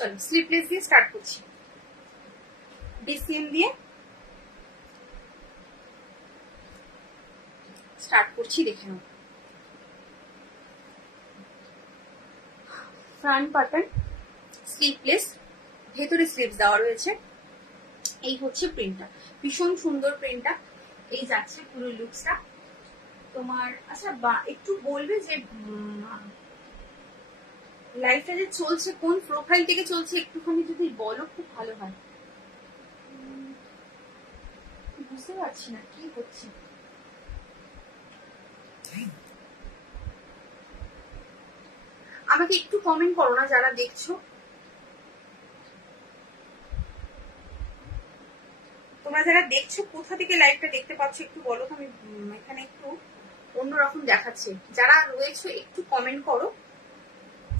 চলো স্লিপলেস দিয়ে স্টার্ট করছি, ডিসিএম দিয়ে স্টার্ট করছি, দেখে নাও। ফ্রন্ট বাটন, স্লিপলেস, ভেতরে স্লিপস দেওয়া রয়েছে। এই হচ্ছে প্রিন্টটা, ভীষণ সুন্দর প্রিন্টটা। এই যাচ্ছে পুরো লুকসটা তোমার। আচ্ছা একটু বলবে যে লাইফটা যে চলছে কোন প্রোফাইল থেকে চলছে, একটুখানি যদি বলো খুব ভালো হয়। বুঝতে পারছি না কি হচ্ছে। আমাকে একটু কমেন্ট করো না যারা দেখছো। তোমরা যারা দেখছো কোথা থেকে লাইভটা দেখতে পাচ্ছ একটু বলো তো, আমি এখানে একটু অন্যরকম দেখাচ্ছে। যারা রয়েছে একটু কমেন্ট করো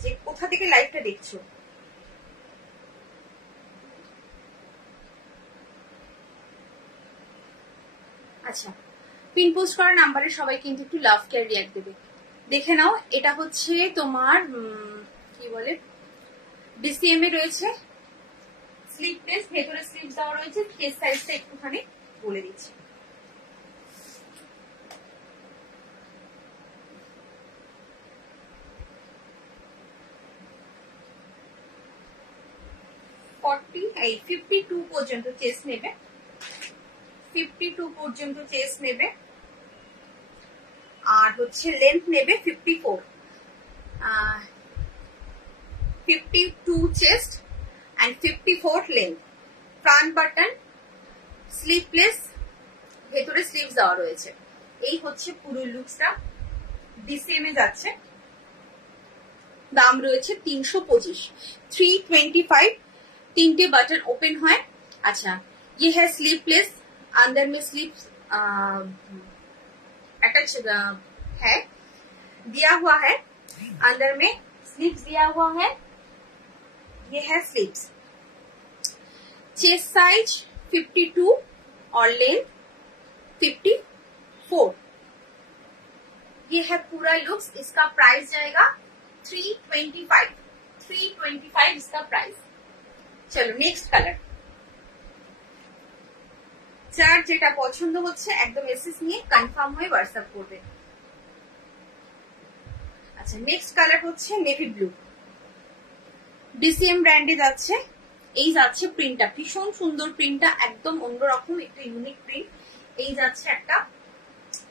যে কোথা থেকে লাইভটা দেখছো। আচ্ছা, পিন পোস্ট করা নাম্বারে সবাই কিন্তু একটু লাভ কেয়ার রিয়াক্ট দেবে। দেখে নাও, এটা হচ্ছে তোমার কি বলে ডিসিএম এ রয়েছে স্লিপলেস, ভেতরে স্লিপস দেওয়া রয়েছে। কেস সাইজটা একটুখানি বলে দিচ্ছি। এই 52 পর্যন্ত চেস্ট নেবে, 52 পর্যন্ত চেস্ট নেবে। আর হচ্ছে লেন্থ নেবে 54, 52 chest and 54 length. Front button, sleepless, ভেতরে স্লিভস দেওয়া রয়েছে। এই হচ্ছে পুরো লুকসটা, ডিসিএম এ যাচ্ছে। দাম রয়েছে 325, 325। तीनटे बटन ओपन है। अच्छा, ये है स्लीपलेस, अंदर में स्लीप्स अटैच है, दिया हुआ है। अंदर में स्लीप्स दिया हुआ है। ये है स्लीप्स। चेस्ट साइज 52 और लेंथ 54। ये है पूरा लुक्स। इसका प्राइस जाएगा 325, 325 इसका प्राइस। চলো নেক্সট কালার। যার যেটা পছন্দ হচ্ছে একদম মেসেজ নিয়ে কনফার্ম হয়ে হোয়াটসঅ্যাপ করবে। আচ্ছা, নেক্সট কালার হচ্ছে নেভি ব্লু, ডিসিএম ব্র্যান্ডে যাচ্ছে। এই যাচ্ছে প্রিন্টটা, ভীষণ সুন্দর প্রিন্টটা, একদম অন্যরকম একটা ইউনিক প্রিন্ট। এই যাচ্ছে একটা,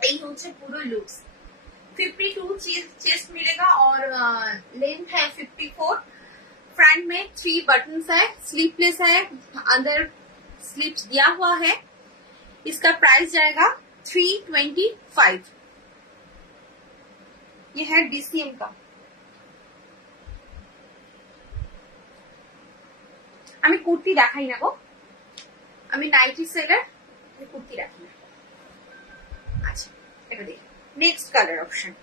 এই হচ্ছে পুরো লুকস। 52 चेस्ट मिलेगा और लेंथ है 54। फ्रंट में 3 बटन्स है, स्लीपलेस है, अंदर स्लीप्स दिया हुआ है। इसका प्राइस जाएगा 325। ये है डीसीएम का। আমি কুর্তি দেখাই না গো, আমি নাইটি সেলার, কুর্তি রাখি না। আচ্ছা, এটা দেখি next colour option.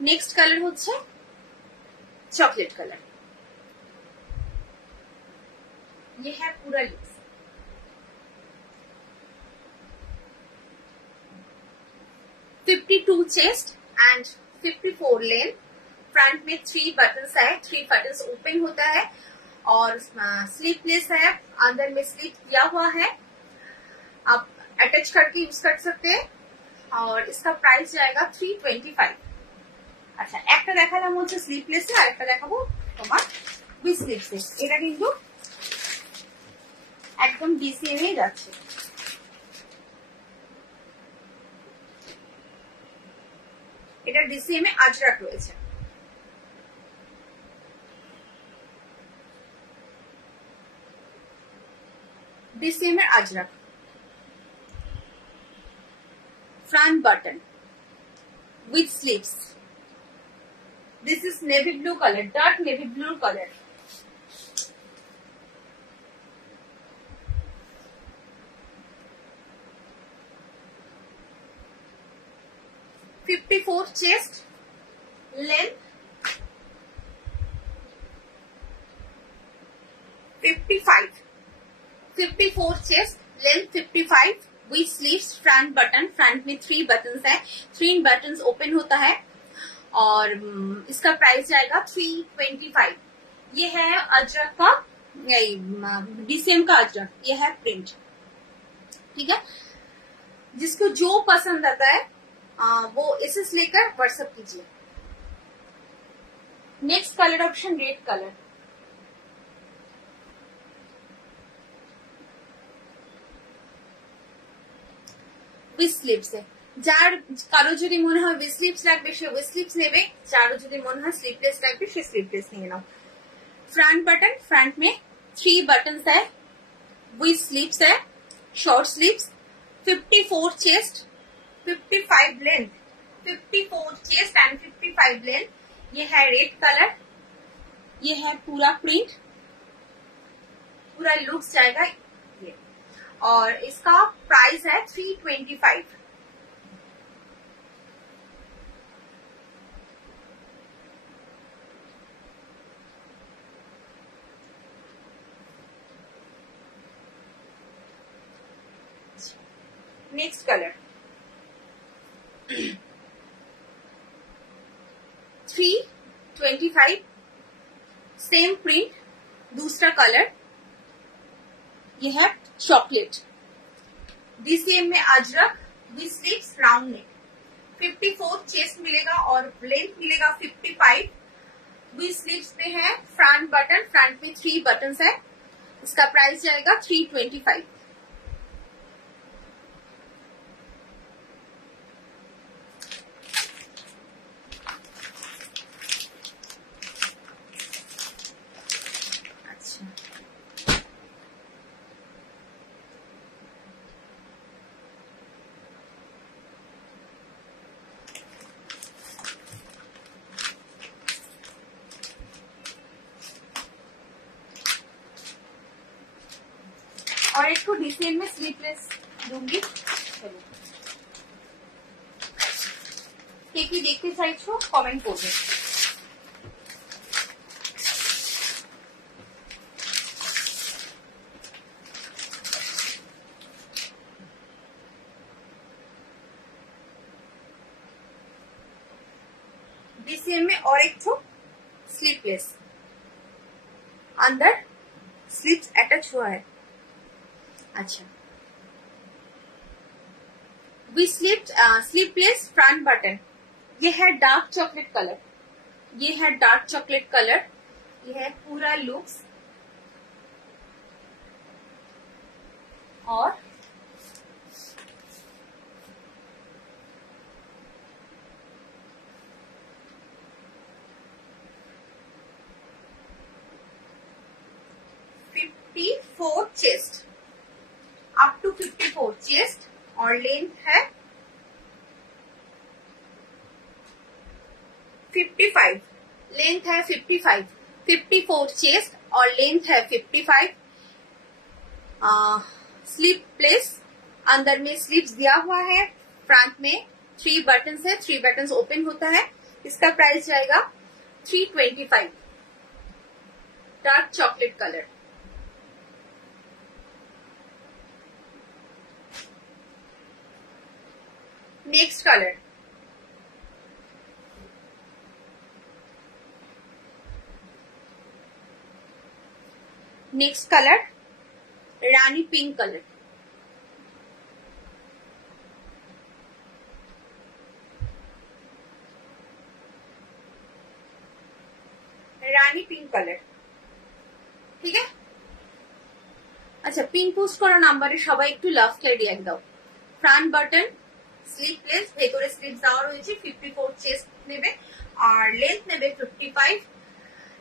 Next colour হচ্ছে চকলেট কালার। ये है पूरा looks. 52 chest and 54 length. Front में 3 बटन्स है, 3 बटन्स ओपन होता है और स्लीपलेस है, अंदर में स्लीप दिया हुआ है। आप अटैच करके यूज कर सकते हैं और इसका प्राइस जाएगा 325। अच्छा, একটা দেখালাম হচ্ছে স্লিপলেস এ, আর একটা দেখাবো তোমার উইথ স্লিপস। এটা কিন্তু একদম ডিসিএম এ যাচ্ছে। এটা ডিসিএম এ আজরাক রয়েছে। ডিসিএম এর Ajrak. Front button with sleeves. This is navy blue color, dark navy blue color. (54) chest, length 55. 54 chest, length 55 with sleeves, front button, front में 3 buttons है, 3 buttons open होता है और इसका प्राइस जाएगा 325। ये है अजरक का, डीसीएम का अजरक, ये है प्रिंट। ठीक है, जिसको जो पसंद आता है वो इसे लेकर व्हाट्सएप कीजिए। Next colour option red colour. With sleeves যার কারো যদি মনে হয় উইথ স্লিভস লাগবে সে উইথ স্লিভস নেবে, যারও যদি মনে হয় स्लीवलेस লাগবে সে स्लीवलेस নিয়ে नाओ। फ्रंट बटन, फ्रंट में 3 बटन है, विथ स्लीव्स है, short sleeves, 54 chest, 55 length, 54 chest and 55 length. ये है रेड कलर, ये है पूरा प्रिंट, पूरा लुक्स जाएगा ये, और इसका प्राइस है 325। नेक्स्ट कलर 325, सेम प्रिंट, दूसरा कलर ये है चॉकलेट। डीसीएम में Ajrak, with sleeves, round neck, 54 chest मिलेगा और लेंथ मिलेगा 55। विथ स्लीव्स में है फ्रंट बटन, फ्रंट में 3 बटन है, इसका प्राइस जाएगा 325। और एक को डीसीएम में स्लीवलेस दूंगी। चलो কে কি দেখতে চাইছো কমেন্ট করবে। डीसीएम में और एक ठो स्लीवलेस, अंदर स्लीव्स अटैच हुआ है। अच्छा, वी स्लीवलेस फ्रंट बटन, ये है डार्क चॉकलेट कलर, ये है डार्क चॉकलेट कलर, ये है पूरा लुक्स, और for chest, up to 54 chest, और लेंथ है 55, लेंथ है 55, 54 चेस्ट और लेंथ है 55। स्लीवलेस, अंदर में स्लीव्स दिया हुआ है, फ्रंट में 3 बटन है, 3 बटन ओपन होता है, इसका प्राइस जाएगा 325। Dark chocolate colour. Next colour next colour rani pink colour. Rani pink colour, ठीक है। अच्छा, पिन পোস্ট করা নাম্বারে সবাই একটু লাভ করে রিঅ্যাক্ট দাও। ফ্রন্ট বাটন, স্লিভলেস, ভেতরে স্লিভস দেওয়া রয়েছে, 54 চেস্ট নেবে আর লেন্থ নেবে 55।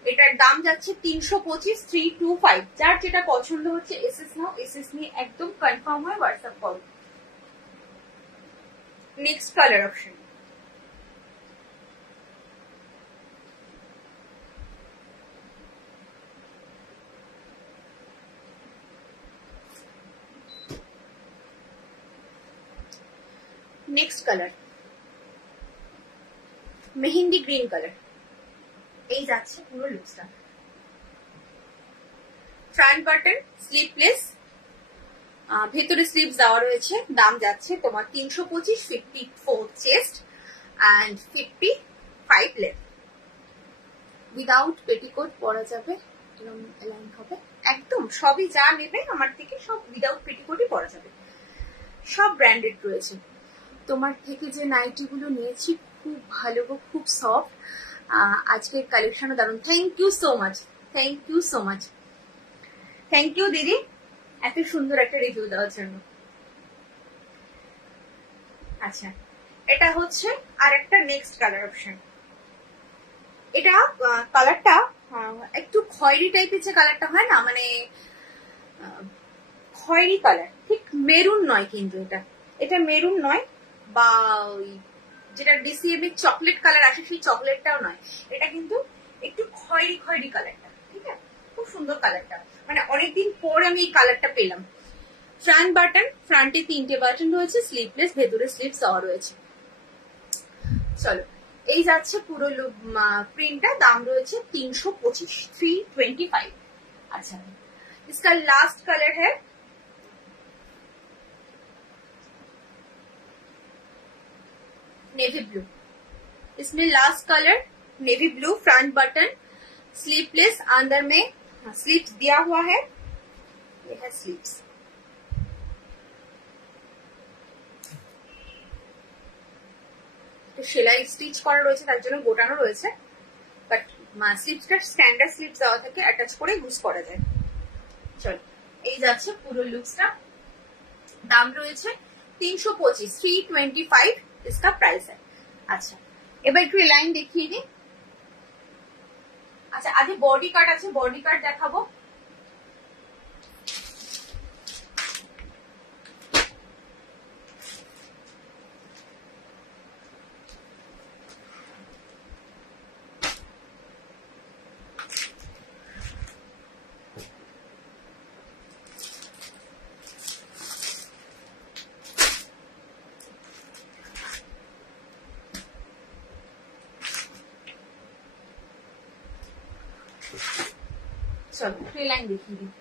এটার দাম যাচ্ছে 325, 325। যার যেটা পছন্দ হচ্ছে এসএস নাও, এসএস নিয়ে একদম কনফার্ম হয় WhatsApp call. Next colour option next colour mehndi green colour. এই যাচ্ছে পুরো লুকসটা। ফ্রন্ট বাটন, স্লিভলেস, ভেতরে স্লিভস দেওয়া রয়েছে, দাম যাচ্ছে তোমার 325, 54 chest and 55 length. Without petticoat পরা যাবে, এরকম এলাইন হবে একদম। সবই যা নেবে আমার থেকে সব উইদাউট পেটিকোটই পরা যাবে, সব ব্র্যান্ডেড রয়েছে। তোমার থেকে যে নাইটি গুলো নিয়েছি খুব ভালো গো, খুব সফট। আজকের কালেকশনও দারুন। Thank you so much, thank you so much, thank you দিদি এত সুন্দর একটা রিভিউ দেওয়ার জন্য। আচ্ছা, এটা হচ্ছে আর একটা নেক্সট কালার অপশন। এটা কালারটা একটু খয়েরি টাইপের, যে কালারটা হয় না, মানে খয়েরি কালার, ঠিক মেরুন নয় কিন্তু এটা মেরুন নয়, বা ওই যেটা ডিসিএম এর চকলেট কালার আসে সেই চকলেটটাও নয়, এটা কিন্তু একটু খয়েরি খয়েরি কালারটা। ঠিক আছে, খুব সুন্দর কালারটা, মানে অনেকদিন পর আমি এই কালারটা পেলাম। ফ্রন্ট বাটন, ফ্রন্টে 3টে বাটন রয়েছে, স্লিভলেস, ভেতরে স্লিভস দেওয়া রয়েছে। চলো, এই যাচ্ছে পুরো প্রিন্টটা, দাম রয়েছে 325, 325। अच्छा, इसका लास्ट कलर है नेवी ब्लू। इसमें last colour navy blue, front button, sleeveless, अंदर में स्लीव्स दिया हुआ है, ये है स्लीव्स। তো সেলাই স্টিচ করা রয়েছে, তার জন্য গোটানো রয়েছে, বাট স্লিভসটা স্ট্যান্ডার্ড স্লিভস দেওয়া থাকে, অ্যাটাচ করে ইউজ করা যায়। চলো, এই যাচ্ছে পুরো লুকসটা, দাম রয়েছে 325, 325 इसका प्राइस है। আচ্ছা, এবার একটু লাইন দেখিয়ে দিই। আচ্ছা, আগে বডি কাট আছে, বডি কাট দেখাবো। চলো, লাইন দেখিয়ে দিই।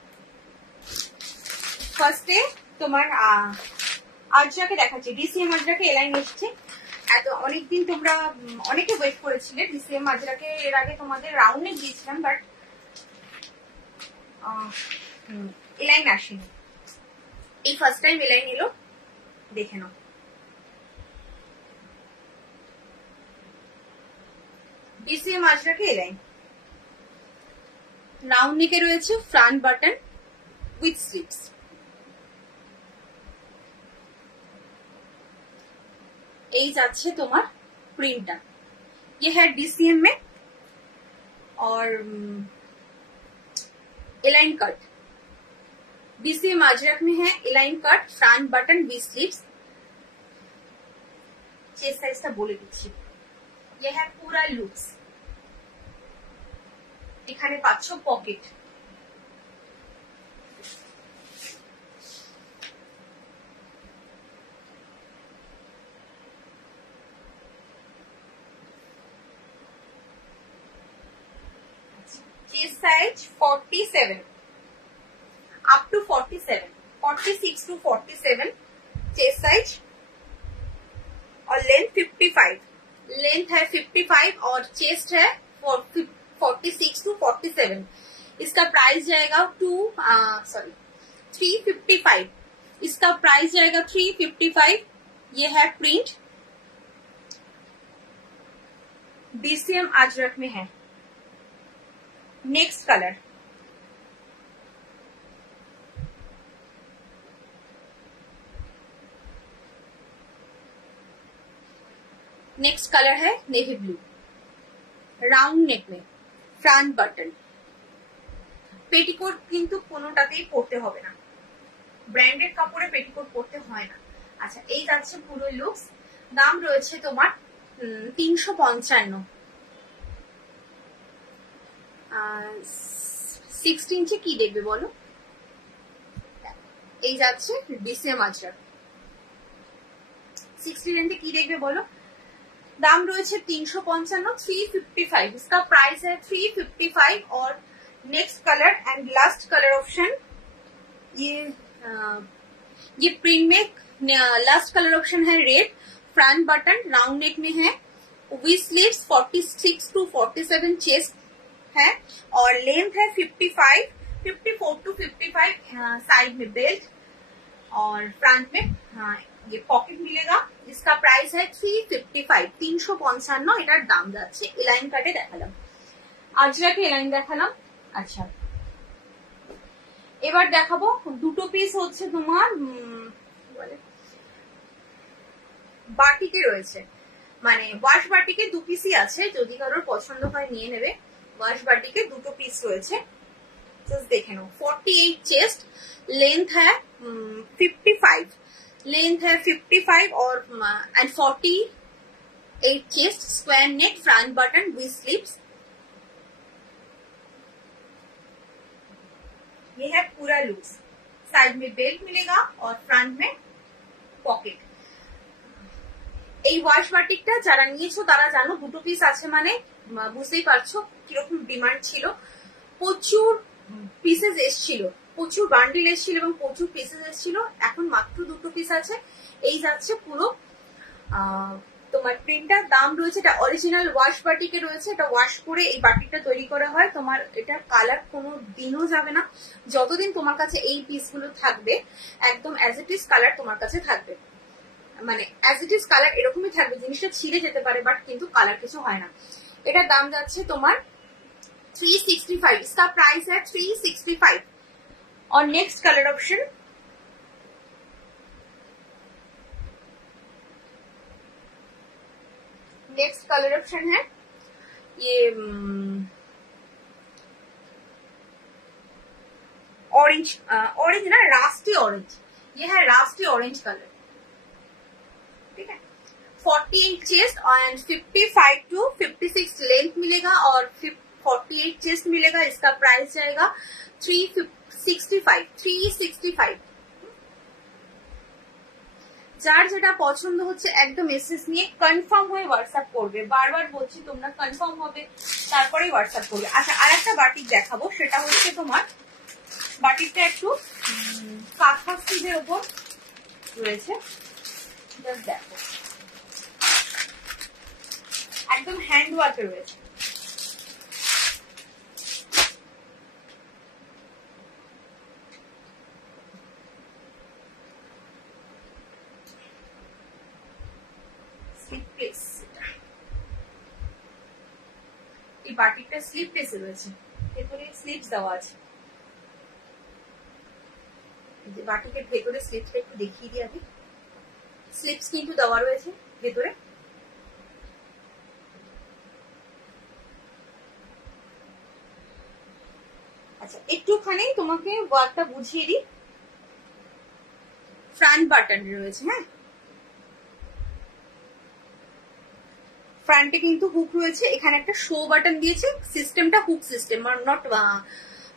ফার্স্টে তোমার আজরাকে দেখাচ্ছি, ডিসিএম আজরাকে এলাইন এসছে। এত অনেকদিন তোমরা অনেকে ওয়েট করেছিলে ডিসিএম আজরাকে, এর আগে তোমাদের রাউন্ডে দিয়েছিলাম, বাট এলাইন আসেনি। এই ফার্স্ট টাইম এলাইন এলো, দেখে নাও। ডিসিএম আজরাকে এলাইন, রাউন্ড নেকে রয়েছে, ফ্রন্ট বাটন উইথ স্লিভস। এই যাচ্ছে তোমার प्रिंटा, ये है डीसीएम में और एलाइन कट। डीसीएम अजरक में है A line cut, front button, V sleeves. Chest size का बोले दीजिए, ये है पूरा लुक्स। এখানে পাচ্ছ pocket, chest size 47 up to 47, 46 to 47 chest size, और लेंथ 55, लेंथ है 55 और चेस्ट है 46 टू 47। इसका प्राइस जाएगा 355, इसका प्राइस जाएगा 355। ये है प्रिंट, डीसीएम अजरक में है। नेक्स्ट कलर, नेक्स्ट कलर है नेवी ब्लू, राउंड नेक में, फ्रंट बटन। পেটিকোট কিন্তু কোনোটাতেই পরতে হবে না, ব্র্যান্ডেড কাপড়ে পেটিকোট পরতে হয় না। আচ্ছা, এই যাচ্ছে পুরো লুকস, দাম রয়েছে তোমার 355। 16 ইঞ্চি কি দেখবে বলো, এই যাচ্ছে ডিসিএম আজরাক। 16 ইঞ্চি কি দেখবে বলো, दाम রয়েছে 355, 355। इसका प्राइस है 355। और next colour and last colour option, ये प्रिंट में लास्ट कलर ऑप्शन है red, front button, round neck में है, वी स्लीव्स, 46 टू 47 चेस्ट है और लेंथ है 55, 54 टू 55 साइड में बेल्ट और फ्रंट में ये पॉकेट मिलेगा। इसका प्राइस है 355, 355 এটার দাম যাচ্ছে। এলাইন কাটে দেখালাম, আজরাকে এলাইন দেখালাম। আচ্ছা এবার দেখাবো দুটো পিস হচ্ছে তোমার বাটিকে রয়েছে, মানে ওয়াশ বাটিকে দু পিসই আছে, যদি কারোর পছন্দ হয় নিয়ে নেবে। ওয়াশ বাটিকে দুটো পিস রয়েছে, দেখে নাও। 48 चेस्ट, लेंथ है 55, लेंथ है 55 और and 48 chest, square neck, front button with sleeves. ये है पूरा लुक्स, साइड में बेल्ट मिलेगा और फ्रंट में पॉकेट। এই ওয়াশ বাটিকটা যারা নিয়েছো তারা জানো দুটো পিস আছে মানে বুঝতেই পারছো কিরকম ডিমান্ড ছিল। প্রচুর পিসেস এসছিল, প্রচুর বান্ডিল এসছিল এবং প্রচুর পিসেস এসছিল। এখন মাত্র দুটো পিস আছে। এই যাচ্ছে পুরো তোমার প্রিন্টার দাম রয়েছে, এটা অরিজিনাল ওয়াশ বাটিকে রয়েছে। এটা ওয়াশ করে এই বাটিকটা তৈরি করা হয়। তোমার এটা কালার কোনো দিনও যাবে না, যতদিন তোমার কাছে এই পিসগুলো থাকবে একদম অ্যাজ ইট ইজ কালার তোমার কাছে থাকবে, মানে অ্যাজ ইট ইজ কালার এরকমই থাকবে। জিনিসটা ছিঁড়ে যেতে পারে বাট কিন্তু কালার কিছু হয় না। এটার দাম যাচ্ছে তোমার 365, इसका प्राइस है 365। और नेक्स्ट कलर ऑप्शन है ये ऑरेंज, ऑरेंज ना रास्टी ऑरेंज, ये है रास्टी ऑरेंज कलर, ठीक है। 48 चेस्ट एंड 55 टू 56 लेंथ मिलेगा और 48 चेस्ट मिलेगा। इसका प्राइस जाएगा 365। যার যেটা পছন্দ হচ্ছে একদম এসএস নিয়ে কনফার্ম হয়ে হোয়াটসঅ্যাপ করবে। বারবার বলছি তোমরা কনফার্ম হবে তারপরে হোয়াটসঅ্যাপ করবে। আচ্ছা আর একটা বাটিক দেখাবো, সেটা হচ্ছে তোমার বাটিকটা একটু কাঁথা স্টিচের উপর রয়েছে, জাস্ট দেখো একদম হ্যান্ড ওয়ার্কে রয়েছে। এই বাটিকটা স্লিপলেস রয়েছে, ভেতরে স্লিপস দেওয়া আছে। বাটিকের ভেতরে স্লিপসটা একটু দেখিয়ে দিই আগে। স্লিপস কিন্তু দেওয়া রয়েছে ভেতরে। আচ্ছা একটুখানি তোমাকে ওয়ার্কটা বুঝিয়ে দিই। ফ্রন্ট বাটন রয়েছে, হ্যাঁ ফ্রন্টে কিন্তু হুক রয়েছে। এখানে একটা শো বাটন দিয়েছে, সিস্টেমটা hook system are not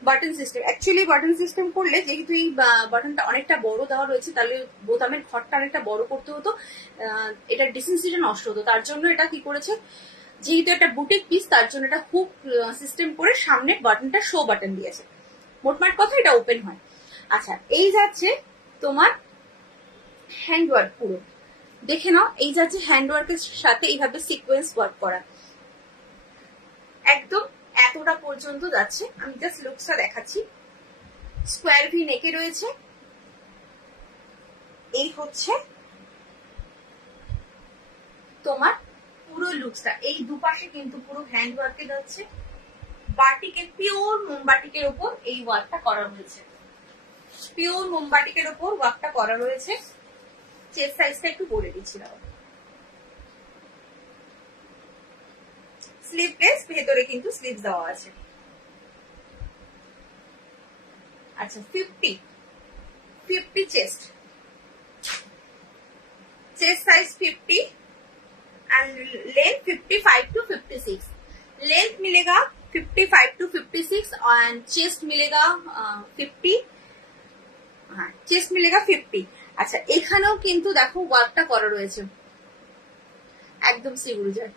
button system. Actually button system করলে যেহেতু এই বাটনটা অনেকটা বড় দেওয়া রয়েছে তাহলে বোতামের ঘরটা অনেকটা বড় করতে হতো, এটা ডিসেন্সিটা নষ্ট হতো। তার জন্য এটা কি করেছে, যেহেতু একটা বুটিক পিস তার জন্য এটা হুক সিস্টেম করে সামনে বাটনটা শো বাটন দিয়েছে। মোটমাট কথা এটা ওপেন হয়। আচ্ছা এই যাচ্ছে তোমার হ্যান্ড ওয়ার্ক, পুরো দেখে নাও। এই যাচ্ছে হ্যান্ড ওয়ার্কের সাথে এইভাবে সিকোয়েন্স ওয়ার্ক করা, একদম এতটা পর্যন্ত যাচ্ছে। আমি জাস্ট লুকসটা দেখাচ্ছি। স্কোয়ার ভি নেকে রয়েছে। এই হচ্ছে তোমার পুরো লুকসটা। এই দুপাশে কিন্তু পুরো হ্যান্ড ওয়ার্কে যাচ্ছে। বাটিকের পিওর মোমবাটিকের উপর এই ওয়ার্কটা করা রয়েছে, পিওর মোমবাটিকের উপর ওয়ার্কটা করা রয়েছে। চেস্ট সাইজটা একটু বলে দিচ্ছিলাম। স্লিভলেস, ভেতরে কিন্তু স্লিভ দেওয়া আছে। আচ্ছা 50 chest, chest size 50 and length 55 to 56। Length मिलेगा 55 टू 56 एंड चेस्ट मिलेगा 50, हाँ चेस्ट मिलेगा 50। আচ্ছা এখানেও কিন্তু দেখো ওয়ার্কটা করা রয়েছে একদম সিগুরুজার।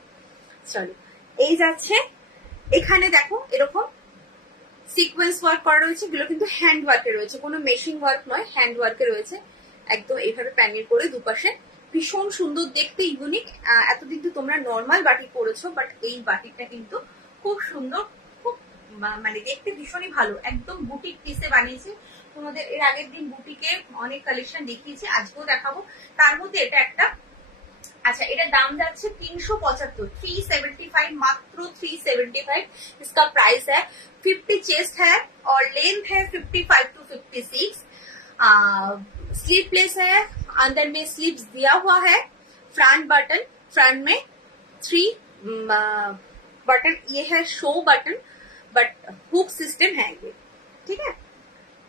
চলো এই যাচ্ছে, এখানে দেখো এরকম সিকোয়েন্স ওয়ার্ক করা রয়েছে। এগুলো কিন্তু হ্যান্ড ওয়ার্কে রয়েছে, কোনো মেশিন ওয়ার্ক নয়, হ্যান্ড ওয়ার্কে রয়েছে। একদম এইভাবে প্যানেল করে দুপাশে ভীষণ সুন্দর দেখতে, ইউনিক। এতদিন তো তোমরা নর্মাল বাটিক পরেছো, বাট এই বাটিকটা কিন্তু খুব সুন্দর, খুব মানে দেখতে ভীষণই ভালো, একদম বুটিক পিসে বানিয়েছে। তোমাদের এর আগের দিন বুটিকে অনেক কালেকশন দেখিয়েছি, আজকেও দেখাবো। তার মধ্যে এটা একটা, अच्छा এটা দাম যাচ্ছে 375, 375 मात्र 375 इसका प्राइस है। 50 चेस्ट है और लेंथ है 55 to 56। स्लीवलेस है, अंदर में स्लीव्स दिया हुआ है। फ्रंट बटन, फ्रंट में 3 बटन, ये है show button but hook system है ये, ठीक है।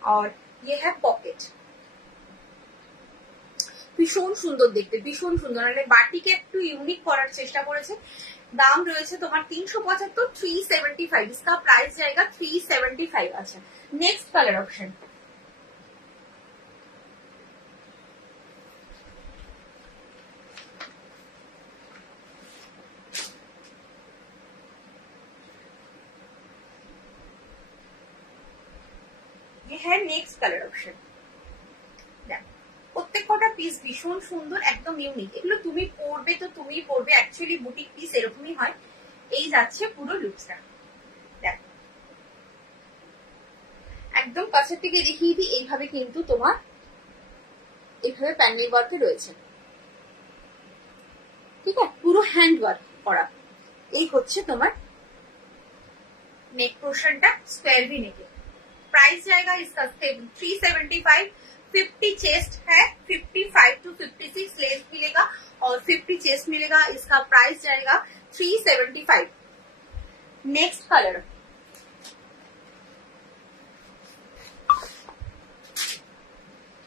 और ये है पॉकेट, ভীষণ সুন্দর দেখতে, ভীষণ সুন্দর। মানে বাটিকে একটু ইউনিক করার চেষ্টা করেছে। দাম রয়েছে তোমার 375, 375 इसका प्राइस जाएगा 375। अच्छा नेक्स्ट कलर ऑप्शन, ये है नेक्स्ट कलर ऑप्शन। প্রত্যেক কটা পিস ভীষণ সুন্দর, একদম ইউনিক। এগুলো তুমি পরবে তো তুমি পরবে, অ্যাকচুয়ালি বুটিক পিস এরকমই হয়। এই যাচ্ছে পুরো লুকসটা, দেখো একদম কাছের থেকে দেখিয়ে দিই। এইভাবে কিন্তু তোমার এইভাবে প্যানেল ওয়ার্কে রয়েছে, ঠিক আছে, পুরো হ্যান্ড ওয়ার্ক করা। এই হচ্ছে তোমার नेक पोर्शनটা स्क्वायर भी नेक। प्राइस जाएगा इसका 375। 50 चेस्ट है, 55 to 56 लेंथ मिलेगा और 50 चेस्ट मिलेगा। इसका प्राइस जाएगा 375। नेक्स्ट कलर,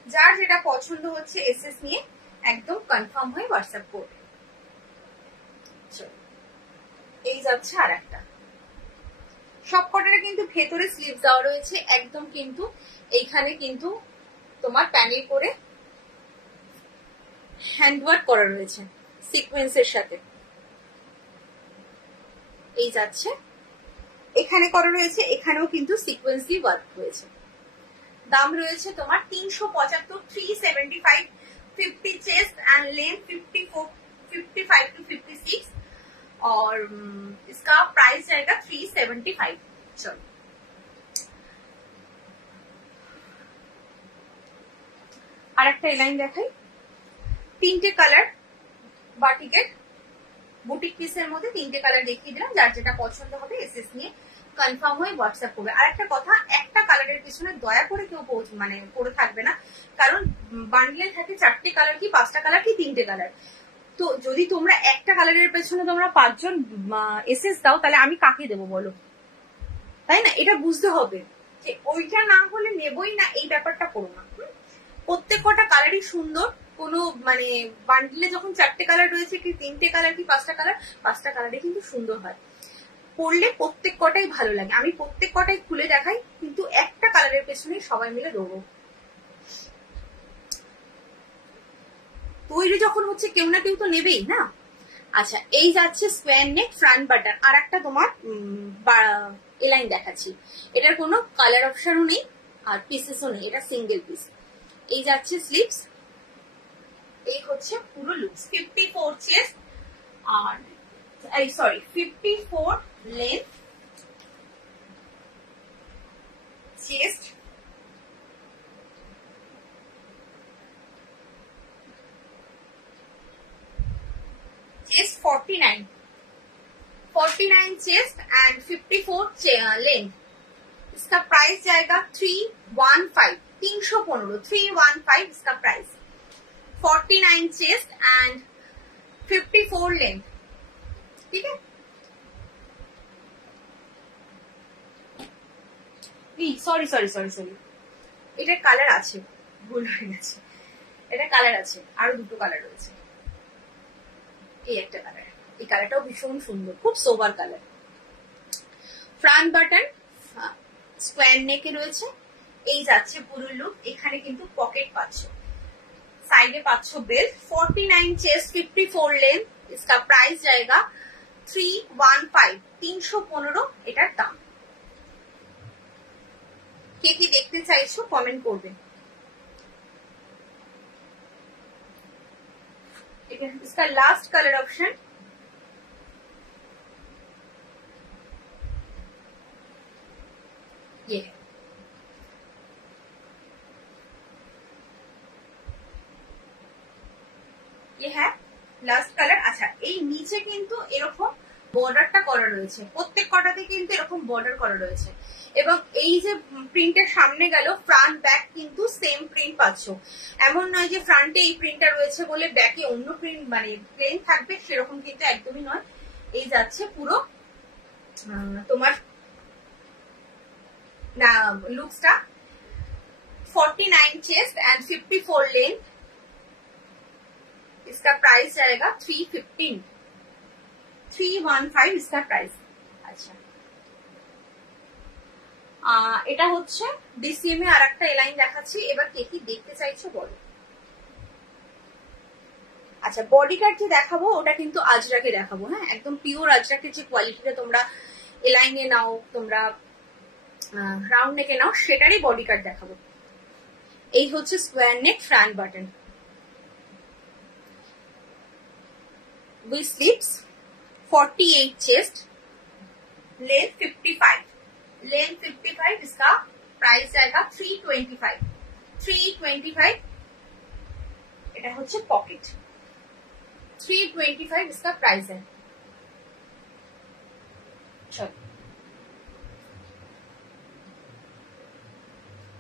যার যেটা পছন্দ হচ্ছে এসএস নিয়ে একদম কনফার্ম হয়ে হোয়াটসঅ্যাপ করবে। এই যাচ্ছে আর একটা, সবকটারে কিন্তু ভেতরে স্লিভ দেওয়া রয়েছে একদম, কিন্তু এইখানে কিন্তু তোমার প্যানেল করে হ্যান্ডওয়ার্ক করা রয়েছে সিকোয়েন্সের সাথে। এই যাচ্ছে, এখানে করা রয়েছে, এখানেও কিন্তু সিকোয়েন্স দিয়ে ওয়ার্ক রয়েছে। দাম রয়েছে তোমার 375, 375। 50 चेस्ट एंड लेंथ 54, 55 to 56 और इसका प्राइस जाएगा 375। चलो আর একটা এলাইন দেখাই। 3টে কালার বাটিকের বুটিক পিসের মধ্যে 3টে কালার দেখিয়ে দিলাম। যার যেটা পছন্দ হবে এসএস নিয়ে কনফার্ম হয়ে হোয়াটসঅ্যাপ করবে। আর একটা কথা, একটা কালারের পিছনে দয়া করে কেউ মানে পড়ে থাকবে না, কারণ বান্ডিলে থাকে 4টে কালার কি 5টা কালার কি 3টে কালার। তো যদি তোমরা একটা কালারের পেছনে তোমরা 5 জন এসএস দাও, তাহলে আমি কাকে দেবো বলো, তাই না? এটা বুঝতে হবে যে ওইটা না হলে নেবই না, এই ব্যাপারটা করো না। প্রত্যেক কটা কালারই সুন্দর, কোনো মানে বান্ডিলে যখন 4টে কালার রয়েছে কি 3টে কালার কি 5টা কালার, 5টা কালারই কিন্তু সুন্দর হয়, পরলে প্রত্যেক কটাই ভালো লাগে। আমি প্রত্যেক কটাই খুলে দেখাই, কিন্তু একটা কালারের পেছনে সবাই মিলে দৌড়ো। তৈরি যখন হচ্ছে কেউ না কেউ তো নেবেই না। আচ্ছা এই যাচ্ছে স্কোয়ার নেক ফ্রন্ট বাটন। আর একটা তোমার এলাইন দেখাচ্ছি, এটার কোনো কালার অপশনও নেই আর পিসেসও নেই, এটা সিঙ্গেল পিস। এই যাচ্ছে স্লিভস, এই হচ্ছে পুরো লুকস। 54 চেস্ট আর sorry 54 length, chest chest 49 chest and 54 length. इसका प्राइस जाएगा 315, 315 इसका प्राइस। 49 चेस्ट एंड 54 लेंथ, ठीक है। সরি সরি সরি সরি এটার কালার আছে, ভুল হয়ে গেছে। এটা কালার আছে, আরো দুটো কালার রয়েছে। এই একটা কালার, এই কালারটাও ভীষণ সুন্দর, খুব sober colour. Front button square নেকে রয়েছে। এই যাচ্ছে পুরো লুক। এখানে কিন্তু পকেট পাচ্ছ, সাইডে পাচ্ছ বেল্ট। 49 chest 54 length. इसका प्राइस जाएगा 315, 315 এটার দাম। কে কি দেখতে চাইছো কমেন্ট করবে। इसका लास्ट कलर ऑप्शन, ये है লাস্ট কালার। আচ্ছা, এই নিচে কিন্তু এরকম বর্ডারটা করা রয়েছে, প্রত্যেক কটাতে কিন্তু এরকম বর্ডার করা রয়েছে। এবং এই যে প্রিন্টের সামনে গেল, ফ্রন্ট ব্যাক কিন্তু সেম প্রিন্ট পাচ্ছ। এমন নয় যে ফ্রন্টে এই প্রিন্টটা রয়েছে বলে ব্যাকে অন্য প্রিন্ট মানে প্লেন থাকবে, সেরকম কিন্তু একদমই নয়। এই যাচ্ছে পুরো তোমার না লুকসটা। 49 चेस्ट एंड 54 लेंथ। इसका प्राइस जाएगा 315 315 इसका प्राइस। अच्छा, এটা হচ্ছে ডিসিএম এ আর একটা এলাইন দেখাচ্ছি। এবার কে কি দেখতে চাইছো বলো। আচ্ছা, বডি কাট যে দেখাবো ওটা কিন্তু আজরাকে দেখাবো। হ্যাঁ, একদম পিওর আজরাকের যে কোয়ালিটিটা তোমরা এলাইনে নাও, তোমরা রাউন্ড নেকে নাও, সেটারই বডি কাট দেখাবো। এই হচ্ছে square neck, front button, with sleeves, 48 chest, length 55, length 55। इसका प्राइस आएगा 325 325। এটা হচ্ছে পকেট, 325 इसका प्राइस है। चलो,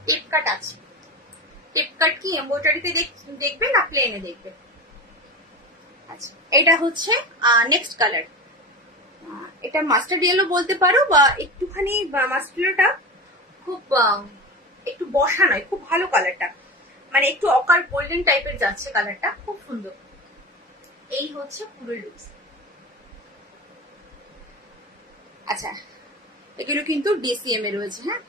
টিপ কাট আছে। টিপ কাট কি এমব্রয়ডারিতে দেখবে না প্লেনে দেখবে? আচ্ছা, এটা হচ্ছে নেক্সট কালার। এটা মাস্টার্ড ইয়েলো বলতে পারো, বা একটুখানি মাস্টার্ড ইয়েলোটা খুব একটু বসা নয়, খুব ভালো কালারটা, মানে একটু অকার গোল্ডেন টাইপের যাচ্ছে কালারটা, খুব সুন্দর। এই হচ্ছে পুরো লুকস। আচ্ছা, এগুলো কিন্তু ডিসিএম এ রয়েছে। হ্যাঁ,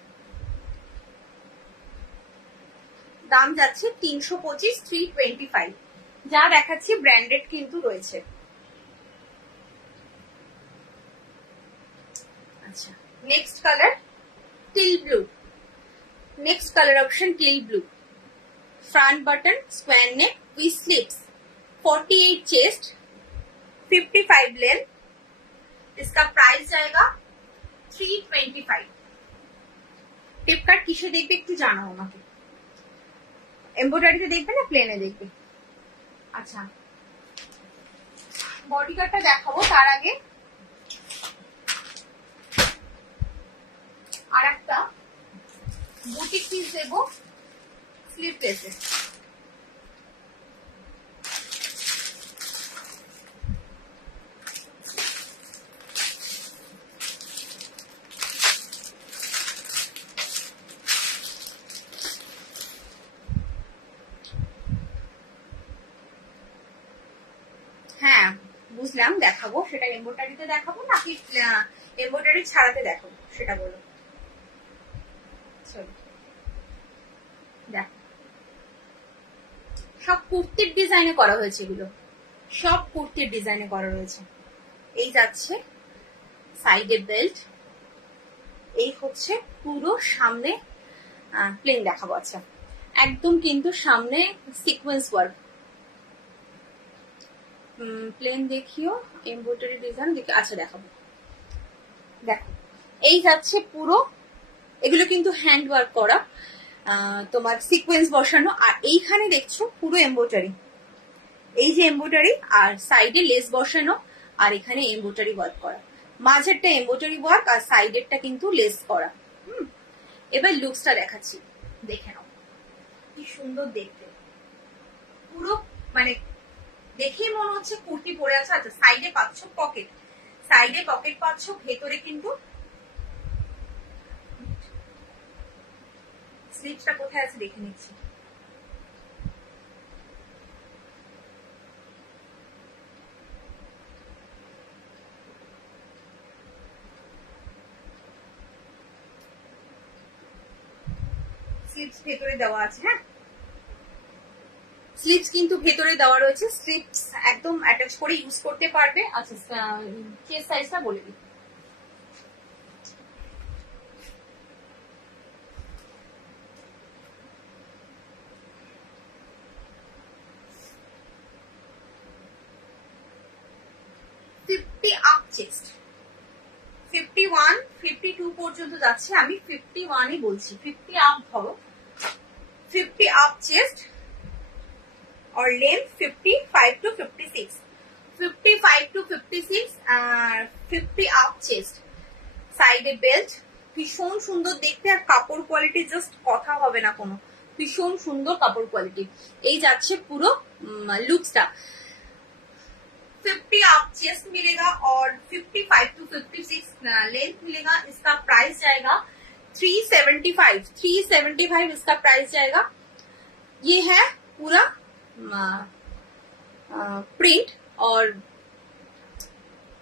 দাম যাচ্ছে 325 325। যা দেখাচ্ছি ব্র্যান্ডেড কিন্তু রয়েছে। আচ্ছা, next colour teal blue. Next colour option teal blue. Front button, square neck with sleeves, 48 chest, 55 length. इसका प्राइस जाएगा 325। टिप कट किसे देखবে একটু জানাও আমাকে, এমব্রয়ডারিতে দেখবে না প্লেনে দেখবে? আচ্ছা, বডি কাটটা দেখাবো তার আগে আর একটা বুটিক পিস দেবো স্লিভলেসে। হ্যাঁ বুঝলাম, দেখাবো। সেটা এমব্রয়ডারিতে দেখাবো নাকি এমব্রয়ডারি ছাড়াতে দেখাবো সেটা বলো। দেখ, সব কুর্তির ডিজাইনে করা হয়েছে, এগুলো সব কুর্তির ডিজাইনে করা রয়েছে। এই যাচ্ছে সাইডে বেল্ট, এই হচ্ছে পুরো সামনে প্লেন দেখাবো। আচ্ছা, একদম কিন্তু সামনে সিকোয়েন্স ওয়ার্ক। প্লেন দেখিও, এমব্রয়ডারি ডিজাইন দেখি। আচ্ছা দেখাবো, দেখো এই যাচ্ছে পুরো, এগুলো কিন্তু হ্যান্ড ওয়ার্ক করা, তোমার সিকোয়েন্স বসানো। আর এইখানে দেখছো পুরো এমব্রয়ডারি, এই যে এমব্রয়ডারি, আর সাইডে লেস বসানো, আর এখানে এমব্রয়ডারি ওয়ার্ক করা। মাঝেরটা এমব্রয়ডারি ওয়ার্ক আর সাইডেরটা কিন্তু লেস করা। এবার লুকসটা দেখাচ্ছি, দেখে নাও কি সুন্দর দেখতে, পুরো মানে দেখেই মনে হচ্ছে কুর্তি পরে আছে। আচ্ছা, সাইডে পাচ্ছ পকেট, সাইডে পকেট পাচ্ছ, ভেতরে কিন্তু স্লিভসটা কোথায় আছে দেখে নিচ্ছি। স্লিভস ভেতরে দেওয়া আছে। হ্যাঁ, স্লিভস কিন্তু ভেতরে দেওয়া রয়েছে, স্লিভস একদম অ্যাটাচ করে ইউজ করতে পারবে। আচ্ছা, চেস্ট সাইজটা বলে দিই। চেস্ট 51 52 পর্যন্ত যাচ্ছে, আমি 51 বলছি, 50 আপ ধরো, 50 আপ চেস্ট और लेंथ 55 to 56, 55 to 56 আর 50 আপ চেস্ট, সাইডে বেল্ট, ভীষণ সুন্দর দেখতে আর কাপড় কোয়ালিটি জাস্ট কথা হবে না কোনো, ভীষণ সুন্দর কাপড় কোয়ালিটি। এই যাচ্ছে পুরো লুকসটা। 50 आप चेस्ट मिलेगा और 55 to 56 लेंथ मिलेगा। इसका प्राइस जाएगा 375 इसका प्राइस जाएगा। ये है पूरा प्रिंट और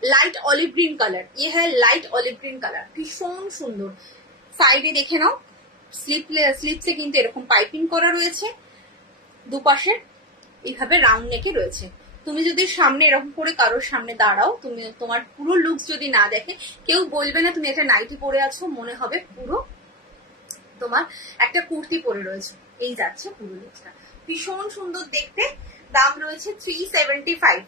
लाइट ऑलिव ग्रीन कलर, ये है लाइट ऑलिव ग्रीन कलर, ভীষণ সুন্দর। সাইডে দেখে নাও, স্লিপসে কিন্তু এরকম পাইপিং করা রয়েছে, দুপাশে এইভাবে রাউন্ড নেকে রয়েছে। তুমি যদি সামনে এরকম করে কারোর সামনে দাঁড়াও, তুমি তোমার পুরো লুকস যদি না দেখে, কেউ বলবে না তুমি একটা নাইটি পরে আছো, মনে হবে পুরো তোমার একটা কুর্তি পরে রয়েছে। এই যাচ্ছে পুরো লুকসটা, ভীষণ সুন্দর দেখতে। দাম রয়েছে 375।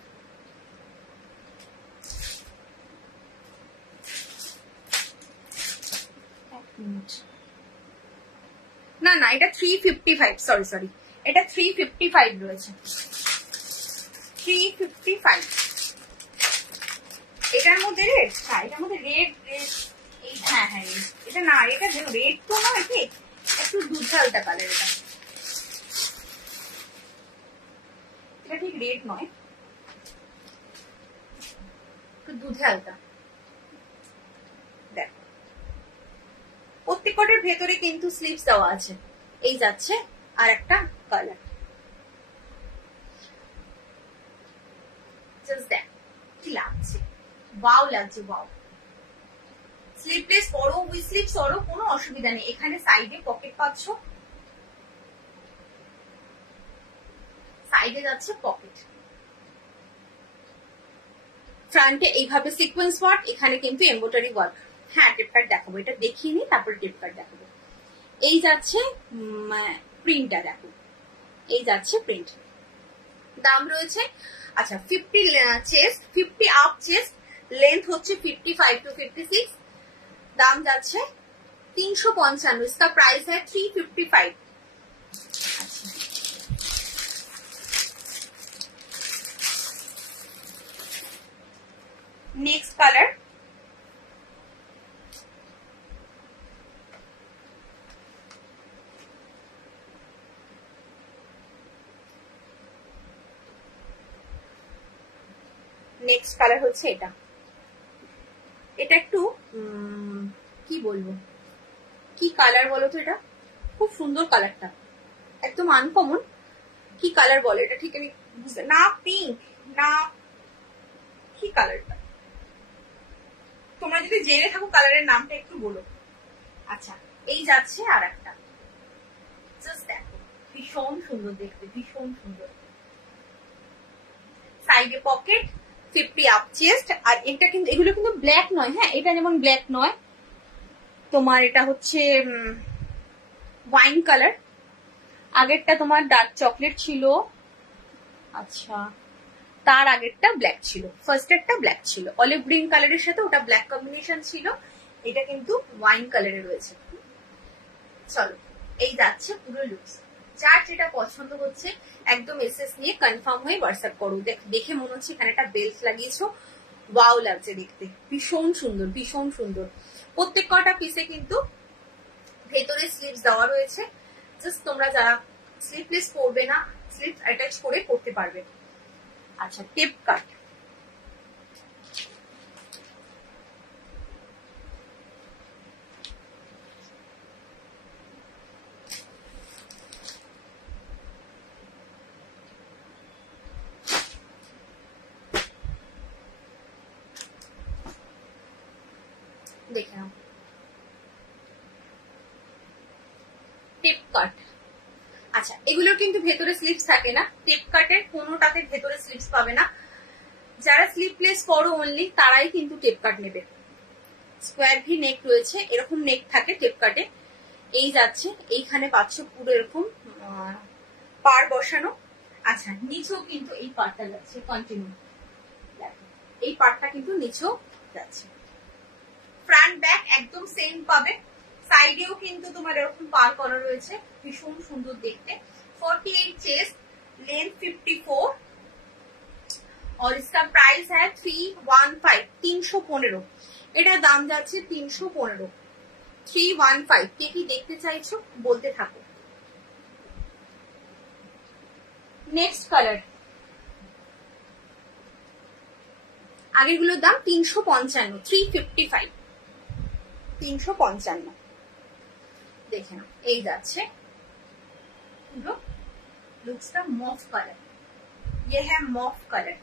না না, এটা 355, সরি এটা 355 রয়েছে, 355। এটার মধ্যে রেড, হ্যাঁ এটার মধ্যে রেড, হ্যাঁ হ্যাঁ এটা না, এটা রেড তো নয়, ঠিক একটু দুধ ঝালটা কালার, এটা ঠিক রেড নয়, একটু দুধে হালকা। দেখো প্রত্যেকটার ভেতরে কিন্তু স্লিভস দেওয়া আছে। এই যাচ্ছে আর একটা কালার, জাস্ট দেখ কি লাগছে, ওয়াও লাগছে, ওয়াও। স্লিভলেস পরো, উইথ স্লিভস পরো, কোনো অসুবিধা নেই। এখানে সাইডে পকেট পাচ্ছ, সাইডে যাচ্ছে পকেট, ফ্রন্টে এইভাবে সিকোয়েন্স ওয়ার্ক, এখানে কিন্তু এমব্রয়ডারি ওয়ার্ক। হ্যাঁ টেপ কাট দেখাবো, এটা দেখিয়ে নি তারপরে টেপ কাট দেখাবো। এই যাচ্ছে প্রিন্টটা দেখো, এই যাচ্ছে প্রিন্ট। দাম রয়েছে আচ্ছা 50 চেস্ট, 50 আপ চেস্ট, লেন্থ হচ্ছে 55 to 56, দাম যাচ্ছে 355। इसका प्राइस है 355। नेक्स्ट कलर, নেক্সট কালার হচ্ছে এটা। এটা একটু কি বলবো, কি কালার বলো তো, এটা খুব সুন্দর কালারটা, একদম আনকমন। কি কালার বলে এটা, ঠিক না, পিঙ্ক না, কি কালারটা তোমরা যদি জেনে থাকো কালারের নামটা একটু বলো। আচ্ছা এই যাচ্ছে আর একটা, জাস্ট দেখো ভীষণ সুন্দর দেখতে, ভীষণ সুন্দর। সাইডে পকেট, 50 আপ চেস্ট, আর এটা কিন্তু এগুলো কিন্তু ব্ল্যাক নয়, হ্যাঁ এটা যেমন ব্ল্যাক নয়, তোমার এটা হচ্ছে ওয়াইন কালার, আগেরটা তোমার ডার্ক চকলেট ছিল, আচ্ছা তার আগেরটা ব্ল্যাক ছিল, ফার্স্টেরটা ব্ল্যাক ছিল, অলিভ গ্রিন কালারের সাথে ওটা ব্ল্যাক কম্বিনেশন ছিল, এটা কিন্তু ওয়াইন কালারে রয়েছে। চলো এই যাচ্ছে পুরো লুকস। যার যেটা পছন্দ হচ্ছে একদম এসএস নিয়ে কনফার্ম হয়ে হোয়াটসঅ্যাপ করো। দেখে মনে হচ্ছে এখানে একটা বেল্ট লাগিয়েছো, ওয়াও লাগছে দেখতে, ভীষণ সুন্দর, ভীষণ সুন্দর। প্রত্যেক কটা পিসে কিন্তু ভেতরে স্লিভস দেওয়া রয়েছে, জাস্ট তোমরা যারা স্লিভলেস পরবে না, স্লিভস অ্যাটাচ করে পরতে পারবে। আচ্ছা টেপ কাট, দেখে নাও টেপ কাট। আচ্ছা এগুলোর কিন্তু ভেতরে স্লিভস থাকে না, টেপ কাটের কোনোটাতে ভেতরে স্লিভস পাবে না। যারা স্লিভলেস পরো অনলি তারাই কিন্তু টেপ কাট নেবে। স্কোয়ার ভি নেক রয়েছে, এরকম নেক থাকে টেপ কাটে। এই যাচ্ছে, এইখানে পাচ্ছ পুরো এরকম পার বসানো। আচ্ছা নিচেও কিন্তু এই পার্টটা যাচ্ছে কন্টিনিউ, এই পার্টটা কিন্তু নিচেও যাচ্ছে। ফ্রন্ট ব্যাক একদম সেম পাবে, সাইডেও কিন্তু তোমার এরকম পার করা রয়েছে, ভীষণ সুন্দর দেখতে। 48 चेस्ट, लेंथ 54 और इसका प्राइस है 315, 315। এটা দাম যাচ্ছে 315, 315। কে কি দেখতে চাইছো বলতে থাকো। নেক্সট কালার, আগেরগুলোর দাম 355, 355, 355। দেখে নাও, এই যাচ্ছে পুরো লুকসটা মফ কালার, ये है मॉफ कलर।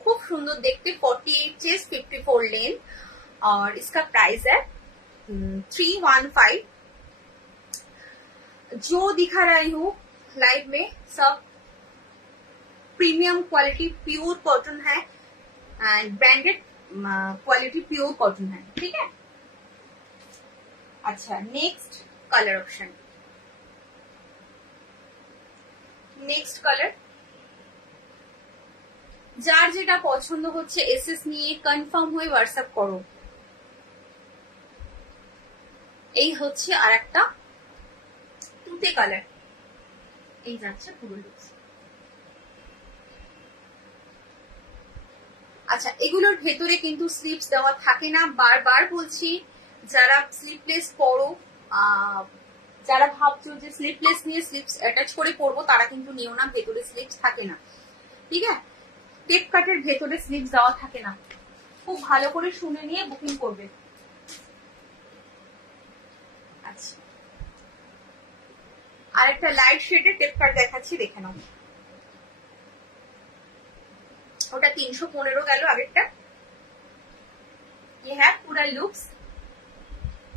खूब सुंदर देखते, 48 चेस्ट, 54 लेंथ और इसका प्राइस है 315। जो दिखा रही हूँ लाइव में सब प्रीमियम क्वालिटी प्योर कॉटन है and branded quality pure cotton है, ठीक है। अच्छा, next colour option, next colour, যার যেটা পছন্দ হচ্ছে এসএস নিয়ে কনফার্ম হয়ে হোয়াটসঅ্যাপ করো। এই হচ্ছে আর একটা তুতে কালার, এই যাচ্ছে পুরো লুক। আচ্ছা, এগুলোর ভেতরে কিন্তু স্লিপস দেওয়া থাকে না, বারবার বলছি। যারা স্লিপলেস পরো, যারা ভাবছো যে স্লিপলেস নিয়ে স্লিপস অ্যাটাচ করে পরবো, তারা কিন্তু নিও না, ভেতরে স্লিপস থাকে না, ঠিক আছে। টেপ কাটের ভেতরে স্লিপস দেওয়া থাকে না, খুব ভালো করে শুনে নিয়ে বুকিং করবে। আচ্ছা, আরেকটা লাইট শেডের টেপ কাট দেখাচ্ছি, দেখে নাও। ওটা 315 গেল আগেরটা। ये है पूरा लुक्स,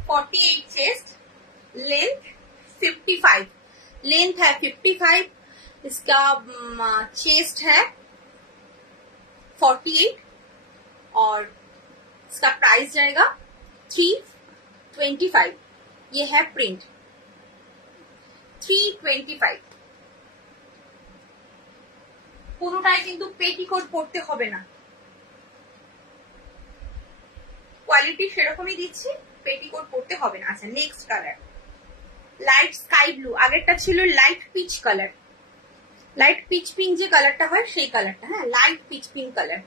48 चेस्ट, लेंथ 55, लेंथ है 55, इसका चेस्ट है 48 और इसका प्राइस जाएगा 325। ये है प्रिंट 325। কোনোটাই কিন্তু পেটিকোট পরতে হবে না, কোয়ালিটি সেরকমই দিচ্ছি, পেটিকোট পরতে হবে না। আচ্ছা, next colour, light sky blue, আগেরটা ছিল light peach colour, light pitch pink যে কালারটা হয় সেই কালারটা, হ্যাঁ, লাইট পিচ পিঙ্ক কালার।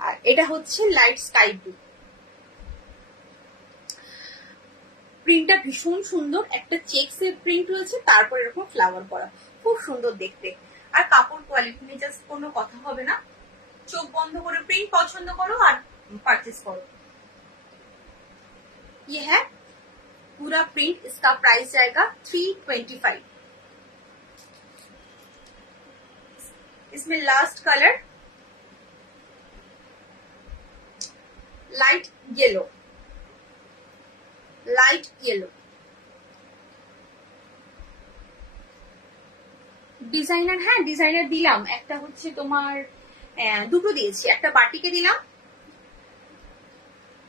আর এটা হচ্ছে লাইট স্কাই ব্লু। প্রিন্টটা ভীষণ সুন্দর, একটা চেকস এর প্রিন্ট রয়েছে, তারপর এরকম ফ্লাওয়ার করা, খুব সুন্দর দেখতে। আর কাপড় কোয়ালিটি নিয়ে জাস্ট কোনো কথা হবে না, চোখ বন্ধ করে প্রিন্ট পছন্দ করো আর परचेस करो। ये है पूरा प्रिंट, इसका प्राइस जाएगा 325। इसमें last colour light yellow, light yellow. Designer, হ্যাঁ ডিজাইনার দিলাম, একটা হচ্ছে তোমার দুটো দিয়েছি, একটা বাটিকে দিলাম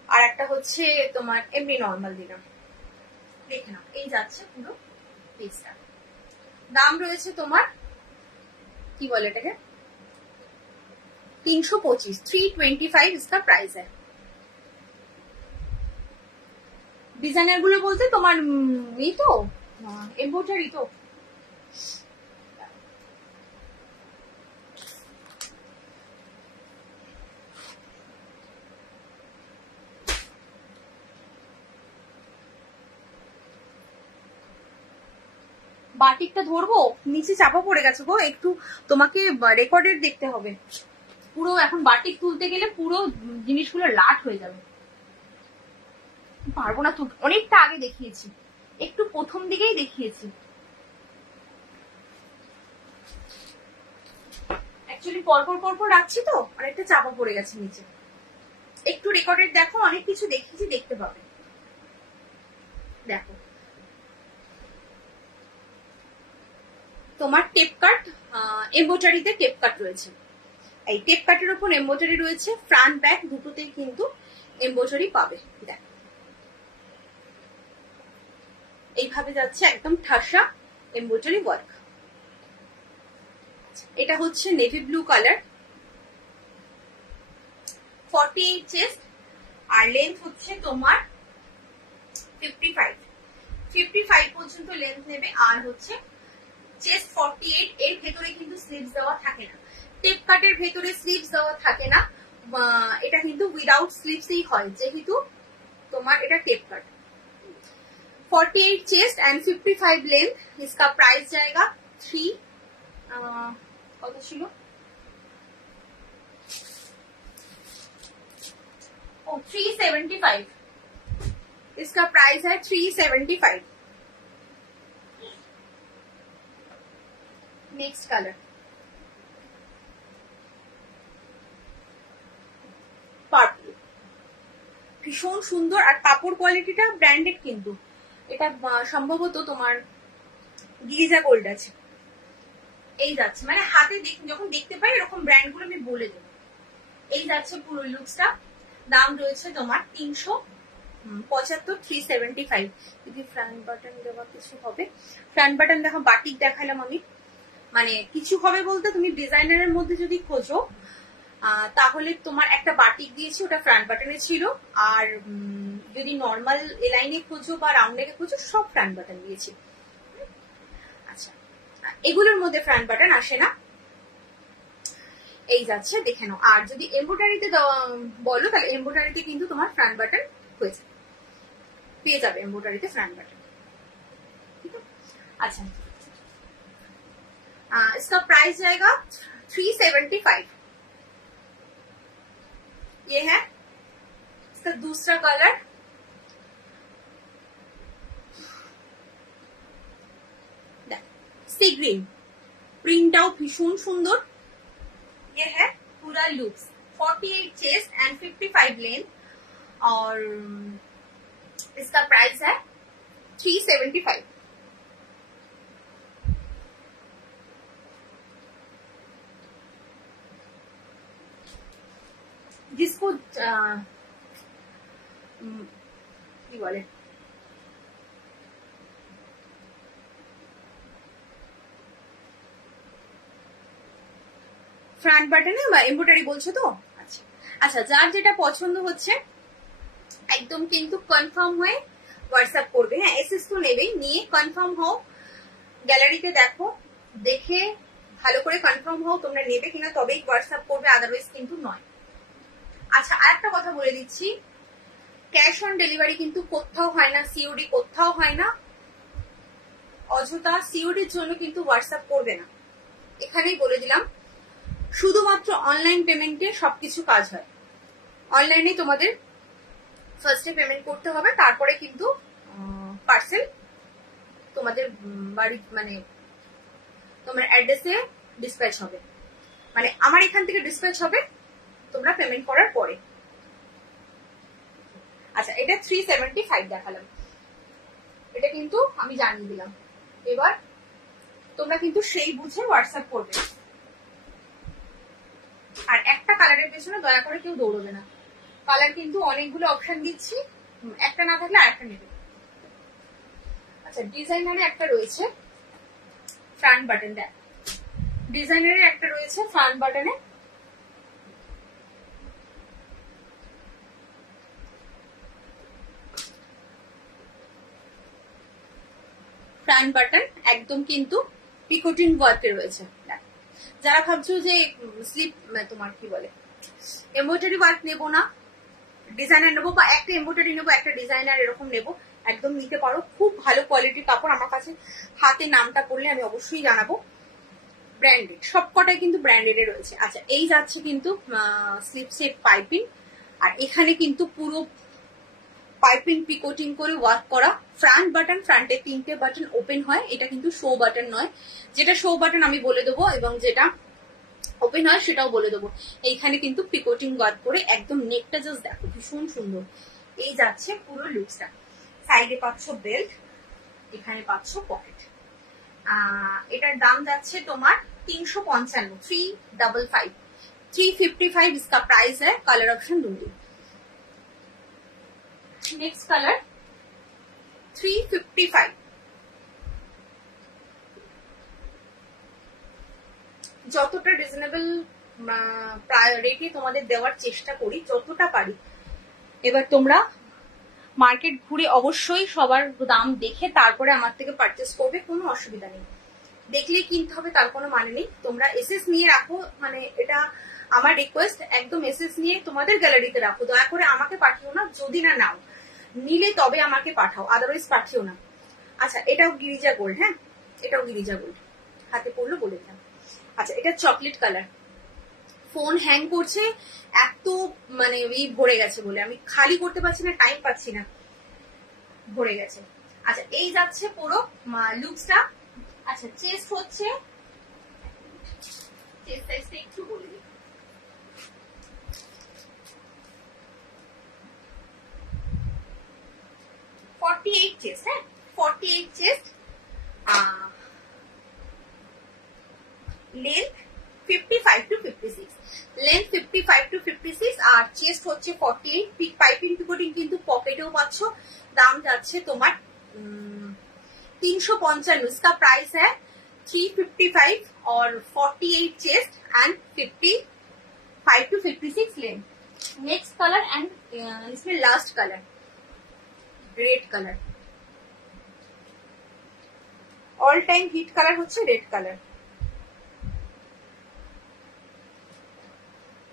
আর একটা হচ্ছে তোমার এমনি নর্মাল দিলাম। দেখে নাও, এই যাচ্ছে পুরো পিসটা। দাম রয়েছে তোমার কি বলে এটাকে 325, 325 इसका प्राइस है। ডিজাইনার গুলো বলতে তোমার এই তো এমব্রয়ডারি তো। বাটিকটা ধরবো, নিচে চাপা পড়ে গেছে গো, একটু তোমাকে রেকর্ডের দেখতে হবে। পুরো এখন বাটিক তুলতে গেলে পুরো জিনিসগুলো লাট হয়ে যাবে, পারবো না। অনেকটা আগে দেখিয়েছি, একটু প্রথম দিকেই দেখিয়েছি। অ্যাকচুয়ালি পরপর পরপর রাখছি তো, অনেকটা চাপা পড়ে গেছে নিচে। একটু রেকর্ডের দেখো, অনেক কিছু দেখিয়েছি, দেখতে পাবে। দেখো তোমার টেপ কাট, এমব্রয়ডারিতে টেপ কাট রয়েছে, এই টেপ কাটের উপর এমব্রয়ডারি রয়েছে, ফ্রন্ট ব্যাক দুটোতেই কিন্তু এমব্রয়ডারি পাবে। দেখো এইভাবে যাচ্ছে একদম ঠাসা এমব্রয়ডারি ওয়ার্ক। এটা হচ্ছে নেভি ব্লু কালার, 48 চেস্ট আর লেন্থ হচ্ছে তোমার 55 পর্যন্ত লেন্থ নেবে। আর হচ্ছে চেস্ট 48, এর ভেতরে কিন্তু স্লিভস দেওয়া থাকে না, টেপ কাটের ভেতরে স্লিভস দেওয়া থাকে না, এটা কিন্তু উইদাউট স্লিভসই হয় যেহেতু তোমার এটা tape cut. 48 chest and 55 length. इसका प्राइस जाएगा 3 কত ছিল, ओ 375। इसका प्राइस है 375। नेक्स्ट कलर পার্পল, ভীষণ সুন্দর আর কাপড় কোয়ালিটিটা ব্র্যান্ডেড, কিন্তু এটা সম্ভবত তোমার গিরিজা গোল্ড আছে। এই যাচ্ছে মানে হাতে যখন দেখতে পাই এরকম ব্র্যান্ড গুলো আমি বলে দেবো। এই যাচ্ছে পুরো লুকসটা, দাম রয়েছে তোমার 375, 375। যদি ফ্রন্ট বাটন দেওয়া কিছু হবে, ফ্রন্ট বাটন দেখো বাটিক দেখালাম আমি, মানে কিছু হবে বলতে তুমি ডিজাইনারের মধ্যে যদি খোঁজো তাহলে তোমার একটা বাটিক দিয়েছি, ওটা ফ্রন্ট বাটনে ছিল। আর যদি নর্মাল এলাইনে খোঁজো বা রাউন্ড নেকে খোঁজো সব ফ্রন্ট বাটন দিয়েছি। আচ্ছা, এগুলোর মধ্যে ফ্রন্ট বাটন আসে না। এই যাচ্ছে দেখে নাও। আর যদি এমব্রয়ডারিতে বলো তাহলে এমব্রয়ডারিতে কিন্তু তোমার ফ্রন্ট বাটন হয়েছে, পেয়ে যাবে এমব্রয়ডারিতে ফ্রন্ট বাটন। ঠিক আছে, আচ্ছা इसका प्राइस जाएगा 375। ये है इसका दूसरा कलर, सी ग्रीन, प्रिंटआउ भीषण सुंदर। ये है पूरा लुक्स, 48 चेस्ट एंड 55 लेंथ और इसका प्राइस है 375। जिसको কি বলে ফ্রন্ট বাটনে বা এমব্রয়ডারি বলছো তো? আচ্ছা আচ্ছা, যার যেটা পছন্দ হচ্ছে একদম কিন্তু কনফার্ম হয়ে হোয়াটসঅ্যাপ করবে। হ্যাঁ, এসএস তো নেবেই, নিয়ে কনফার্ম হও, গ্যালারিতে দেখো, দেখে ভালো করে কনফার্ম হও তোমরা নেবে কিনা, তবেই হোয়াটসঅ্যাপ করবে, আদারওয়াইজ কিন্তু নয়। আচ্ছা, আরেকটা কথা বলে দিচ্ছি, ক্যাশ অন ডেলিভারি কিন্তু কোথাও হয় না, সিওডি কোথাও হয় না। অযথা সিওডির জন্য কিন্তু হোয়াটসঅ্যাপ করবে না, এখানেই বলে দিলাম। শুধুমাত্র অনলাইন পেমেন্টে সবকিছু কাজ হয়। অনলাইনে তোমাদের ফার্স্টে পেমেন্ট করতে হবে, তারপরে কিন্তু পার্সেল তোমাদের বাড়ি মানে তোমার অ্যাড্রেসে ডিসপ্যাচ হবে, মানে আমার এখান থেকে ডিসপ্যাচ হবে তোমরা পেমেন্ট করার পরে। আচ্ছা, এটা 375 দেখালাম, এটা কিন্তু আমি জানিয়ে দিলাম। এবার তোমরা কিন্তু সেই বুঝে হোয়াটসঅ্যাপ করবে। আর একটা কালারের পেছনে দয়া করে কেউ দৌড়বে না, কালার কিন্তু অনেকগুলো অপশন দিচ্ছি, একটা না থাকলে আরেকটা নেবে। আচ্ছা, ডিজাইনারে একটা রয়েছে ফ্রন্ট বাটন, দেখ ডিজাইনারে একটা রয়েছে ফ্রন্ট বাটনে, ফ্রন্ট বাটন একদম কিন্তু পিকোটিন ওয়ার্কে রয়েছে। যারা ভাবছো যে স্লিপ তোমার কি বলে এমব্রয়ডারি ওয়ার্ক নেবো না, ডিজাইনার নেবো, বা একটা এমব্রয়ডারি নেবো একটা ডিজাইনার এরকম নেবো, একদম নিতে পারো। খুব ভালো কোয়ালিটির কাপড়, আমার কাছে হাতে নামটা পড়লে আমি অবশ্যই জানাবো। ব্র্যান্ডেড, সবকটাই কিন্তু ব্র্যান্ডেড রয়েছে। আচ্ছা, এই যাচ্ছে কিন্তু স্লিপ শেপ পাইপিং, আর এখানে কিন্তু পুরো পাইপিং পিকোটিং করে ওয়ার্ক করা। ফ্রন্ট বাটন, ফ্রন্টে 3টে বাটন ওপেন হয়, এটা কিন্তু শো বাটন নয়। যেটা শো বাটন আমি বলে দেবো, এবং যেটা ওপেন হয় সেটাও বলে দেবো। এইখানে কিন্তু পিকোটিং ওয়ার্ক করে একদম নেকটা জাস্ট দেখো ভীষণ সুন্দর। এই যাচ্ছে পুরো লুকসটা, সাইডে পাচ্ছ বেল্ট, এখানে পাচ্ছ পকেট। এটার দাম যাচ্ছে তোমার 355, 355, 355 इसका प्राइस है। कलर ऑप्शन दूंगी। नेक्स्ट कलर 355, যতটা রিজনেবল রেটে তোমাদের দেওয়ার চেষ্টা করি, যতটা পারি। এবার তোমরা মার্কেট ঘুরে অবশ্যই সবার দাম দেখে তারপরে আমার থেকে পারচেস করবে, কোনো অসুবিধা নেই। দেখলেই কিনতে হবে তার কোনো মানে নেই। তোমরা এসএস নিয়ে রাখো, মানে এটা আমার রিকোয়েস্ট, একদম এসএস নিয়ে তোমাদের গ্যালারিতে রাখো, দয়া করে আমাকে পাঠিও না। যদি না নাও, নিলে তবে আমাকে পাঠাও, আদারওয়াইজ পাঠিও না। আচ্ছা, এটাও গিরিজা গোল্ড, হ্যাঁ এটাও গিরিজা গোল্ড, হাতে পড়লো বলে দিলাম। আচ্ছা, এটা চকলেট কালার। ফোন হ্যাং করছে, এত মানে এই ভরে গেছে বলে আমি খালি করতে পারছি না, টাইম পাচ্ছি না, ভরে গেছে। আচ্ছা, এই যাচ্ছে পুরো লুকসটা। আচ্ছা, চেস্ট হচ্ছে, চেস্ট সাইজটা একটু বলে দিই, 48 চেস্ট, হ্যাঁ 48 chest, length 55 to 56, length 55 to 56 আর চেস্ট হচ্ছে 48। পিক পাইপিং পিকোটিং কিন্তু পকেটেও পাচ্ছ। দাম যাচ্ছে তোমার 355। इसका प्राइस है 355 और 48 chest and 55 to 56 length. Next colour and इसमें last colour red colour, all time hit colour হচ্ছে রেড কালার।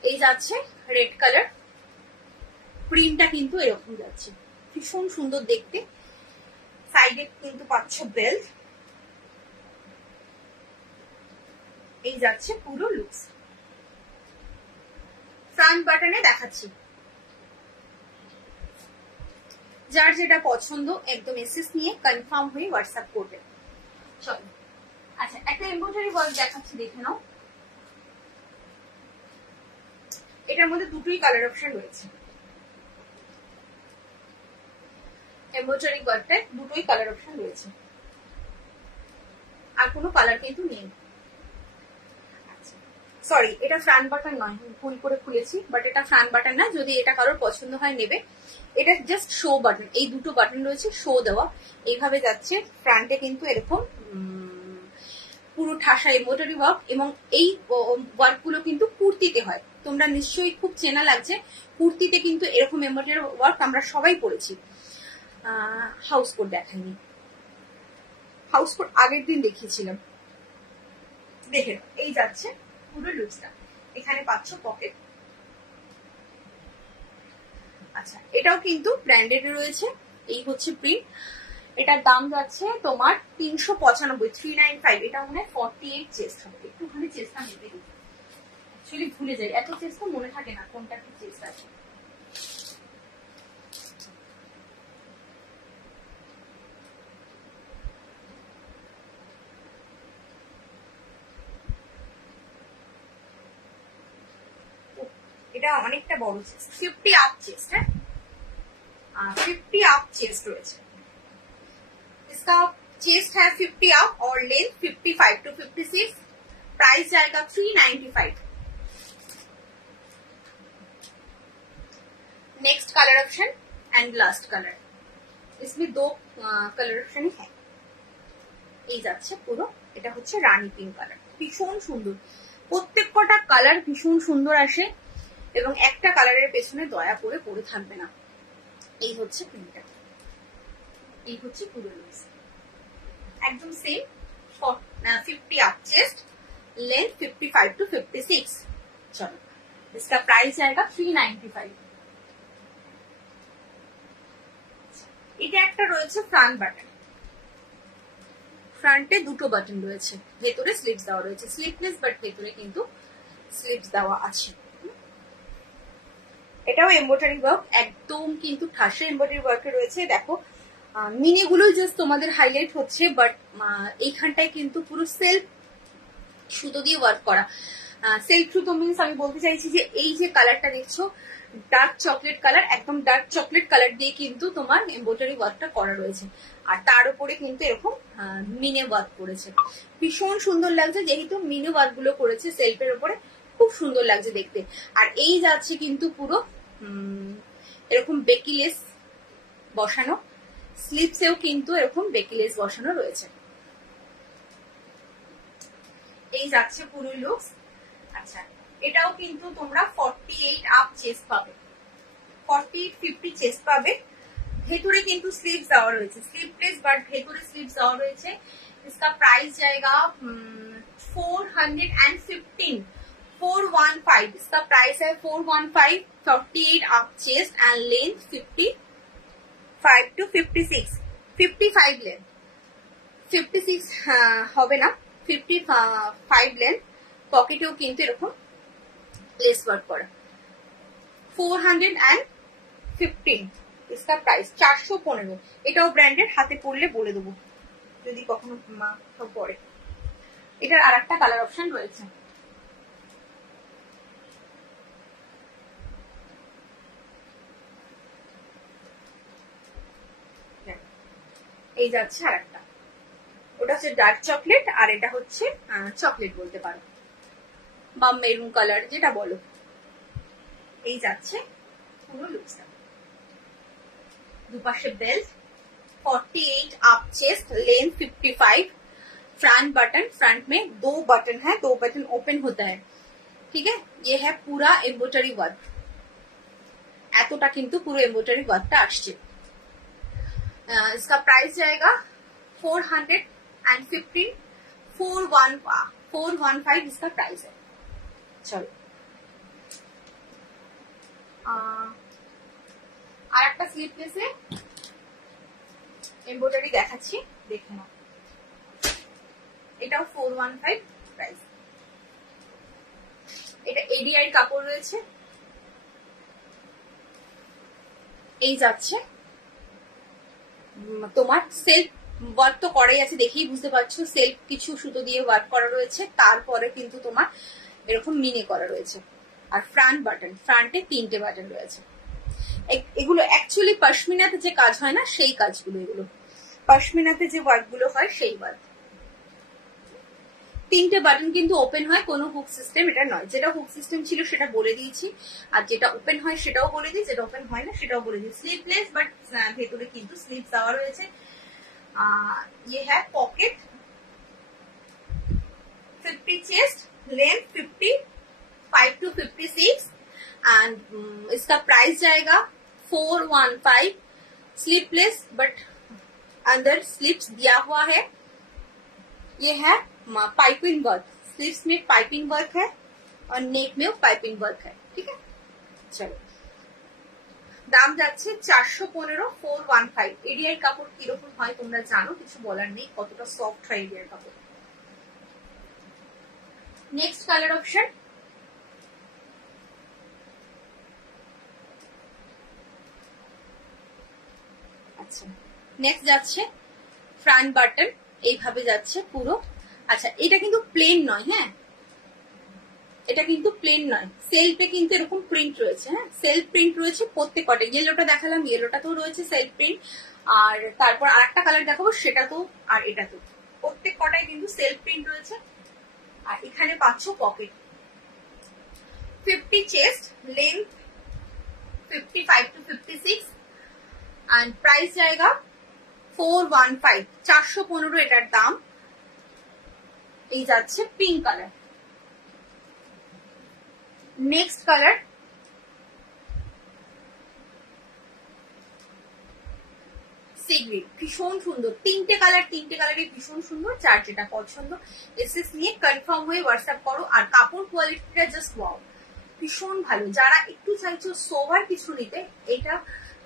এই যাচ্ছে রেড কালার, প্রিন্টটা কিন্তু এরকম যাচ্ছে, ভীষণ সুন্দর দেখতে। সাইডে কিন্তু পাচ্ছ বেল্ট। এই যাচ্ছে পুরো লুকস। ফ্রন্ট বাটনে দেখাচ্ছি, যার যেটা পছন্দ একদম এসএস নিয়ে কনফার্ম হয়ে হোয়াটসঅ্যাপ করবে। চলো, আচ্ছা একটা এমব্রয়ডারি ওয়ার্ক দেখাচ্ছি, দেখে নাও। এটার মধ্যে দুটোই কালার অপশন রয়েছে, এমব্রয়ডারি ওয়ার্কটায় দুটোই কালার অপশন রয়েছে, আর কোনো কালার কিন্তু নেই। সরি, এটা ফ্রন্ট বাটন নয়, ভুল করে খুলেছি, বাট এটা ফ্রন্ট বাটন না। যদি এটা কারোর পছন্দ হয় নেবে। এটা জাস্ট শো বাটন, এই দুটো বাটন রয়েছে শো দেওয়া, এইভাবে যাচ্ছে। ফ্রন্টে কিন্তু এরকম পুরো ঠাসা এমব্রয়ডারি ওয়ার্ক, এবং এই ওয়ার্ক গুলো কিন্তু কুর্তিতে হয়। তোমরা নিশ্চয়ই খুব চেনা লাগছে, কুর্তিতে কিন্তু এরকম এমব্রয়ডারি ওয়ার্ক আমরা সবাই পড়েছি। হাউস কোট দেখাইনি, হাউস কোট আগের দিন দেখিয়েছিলাম, দেখে এই যাচ্ছে পুরো লুকসটা। এখানে পাচ্ছ পকেট। আচ্ছা, এটাও কিন্তু ব্র্যান্ডেড রয়েছে। এই হচ্ছে প্রিন্ট। এটার দাম যাচ্ছে তোমার 395, 395। এটা মনে হয় 48 চেস্ট হবে। একটুখানি চেষ্টা নিতে দিই, অ্যাকচুয়ালি ভুলে যাই, এত চেষ্টা মনে থাকে না কোনটা কি চেস্ট আছে। এটা অনেকটা বড় চেস্ট, 50 আপ চেস্ট, হ্যাঁ 50 আপ চেস্ট রয়েছে। इसका चेस्ट है 50 अप और लेंथ 55 to 56। प्राइस जाएगा 395। Next colour option and last colour, इसमें दो कलर ऑप्शन है। এই যাচ্ছে পুরো, এটা হচ্ছে রানী পিঙ্ক কালার, ভীষণ সুন্দর। প্রত্যেক কটা কালার ভীষণ সুন্দর আসে, এবং একটা কালারের পেছনে দয়া করে পড়ে থাকবে না। এই হচ্ছে প্রিন্টটা, এই হচ্ছে পুরো লুকস, একদম same. 50 up chest, length 55 to 56। चलो, इसका प्राइस आएगा 395। এটা একটা রয়েছে ফ্রন্ট বাটন, ফ্রন্টে দুটো বাটন রয়েছে, ভেতরে স্লিপস দেওয়া রয়েছে, স্লিপলেস বাট ভেতরে কিন্তু স্লিপস দেওয়া আছে। এটাও এমব্রয়ডারি ওয়ার্ক, একদম কিন্তু ঠাসা এমব্রয়ডারি ওয়ার্কে রয়েছে। দেখো মিনিগুলো জাস্ট তোমাদের হাইলাইট হচ্ছে, বাট এইখানটায় কিন্তু পুরো সেলফ সুতো দিয়ে ওয়ার্ক করা। সেলফ সুতো মিনস আমি বলতে চাইছি যে এই যে কালারটা দেখছো ডার্ক চকলেট কালার, একদম ডার্ক চকলেট কালার দিয়ে কিন্তু তোমার এমব্রয়ডারি ওয়ার্কটা করা রয়েছে, আর তার উপরে কিন্তু এরকম মিনে ওয়ার্ক করেছে। ভীষণ সুন্দর লাগছে, যেহেতু মিনে ওয়ার্ক গুলো করেছে সেলফের উপরে, খুব সুন্দর লাগছে দেখতে। আর এই যাচ্ছে কিন্তু পুরো এরকম বেকিলেস বসানো, স্লিপসেও কিন্তু এরকম বেকিলেস বসানো রয়েছে। এই যাচ্ছে পুরো লুকস। আচ্ছা, এটাও কিন্তু তোমরা 48 আপ চেস্ট পাবে, 48-50 চেস্ট পাবে। ভেতরে কিন্তু স্লিভস দেওয়া রয়েছে, স্লিভলেস বাট ভেতরে স্লিভস দেওয়া রয়েছে। इसका प्राइस जाएगा 415, 415। इसका प्राइस है 415, 48 up chest and length 55 to 56, 55 length, 56 হবে না, 55 लेंथ। পকেটেও কিন্তু এরকম লেস ওয়ার্ক করা। 415 इसका प्राइस 415। এটাও ব্র্যান্ডের, হাতে পড়লে বলে দেবো যদি কখনো পরে। এটার আর একটা কালার অপশন রয়েছে। এই যাচ্ছে আর একটা, ওটা হচ্ছে ডার্ক চকলেট আর এটা হচ্ছে চকলেট বলতে পারো বা মেরুন কালার যেটা বলো। এই যাচ্ছে পুরো লুকসটা। দুপাশে belt, 48 up chest, length 55, front button, front में 2 बटन है, 2 बटन ओपन होता है। ठीक है, ये है पूरा एम्ब्रॉयडरी वर्क। এতটা কিন্তু পুরো এমব্রয়ডারি ওয়ার্কটা আসছে। इसका प्राइस जाएगा 415, 415 इसका प्राइस है। चलो আর একটা স্লিভলেসে এমব্রয়ডারি দেখাচ্ছি, দেখে নাও। এটাও 415 প্রাইস। এটা এডিআই কাপড় রয়েছে। এই যাচ্ছে তোমার সেলফ ওয়ার্ক তো করাই আছে, দেখেই বুঝতে পারছো সেলফ কিছু সুতো দিয়ে ওয়ার্ক করা রয়েছে, তারপরে কিন্তু তোমার এরকম মিনে করা রয়েছে। আর ফ্রন্ট বাটন, ফ্রন্টে 3টে বাটন রয়েছে। এগুলো অ্যাকচুয়ালি পশমিনাতে যে কাজ হয় না সেই কাজগুলো, এগুলো পশমিনাতে যে ওয়ার্ক গুলো হয় সেই ওয়ার্ক। 3টে বাটন কিন্তু ওপেন হয়, কোনো হুক সিস্টেম এটা নয়। যেটা হুক সিস্টেম ছিল সেটা বলে দিয়েছি, আর যেটা ওপেন হয় সেটাও বলে দিই, যেটা ওপেন হয় না সেটাও বলে দিই। স্লিভলেস বাট ভেতরে কিন্তু স্লিভ দেওয়া রয়েছে। ये है pocket, 50 chest, length 55 to 56 and इसका प्राइस जाएगा 415। स्लीपलेस बट अंदर स्लिप्स दिया हुआ है। ये है पाइपिंग वर्क, स्लीव्स में पाइपिंग वर्क है और नेक में पाइपिंग वर्क है। ठीक है, चलो দাম যাচ্ছে 415, 415। এডিআই কাপড় কিরকম হয় তোমরা জানো, কিছু বলার নেই, কতটা সফট হয় এডিআই কাপড়। নেক্সট কালার অপশন, আচ্ছা নেক্সট যাচ্ছে ফ্রন্ট বাটন, এইভাবে যাচ্ছে পুরো। আচ্ছা, এটা কিন্তু প্লেন নয়, হ্যাঁ এটা কিন্তু প্লেন নয়, সেলফে কিন্তু এরকম প্রিন্ট রয়েছে। হ্যাঁ, সেলফ প্রিন্ট রয়েছে প্রত্যেক কটে। ইয়েলোটা দেখালাম, ইয়েলোটাতেও রয়েছে সেলফ প্রিন্ট, আর তারপর আরেকটা কালার দেখাবো সেটা তো, আর এটা তো প্রত্যেক কটাই কিন্তু সেলফ প্রিন্ট রয়েছে। আর এখানে পাচ্ছ pocket, 50 chest, length 55 to 56 and price जाएगा 415, 415 এটার দাম। এই যাচ্ছে pink colour. Next colour sea green, ভীষণ সুন্দর। 3টে কালার, 3টে কালারই ভীষণ সুন্দর। যার যেটা পছন্দ এসএস নিয়ে কনফার্ম হয়ে হোয়াটসঅ্যাপ করো। আর কাপড় কোয়ালিটিটা জাস্ট ওয়াও, ভীষণ ভালো। যারা একটু চাইছো সোভার কিছু নিতে, এটা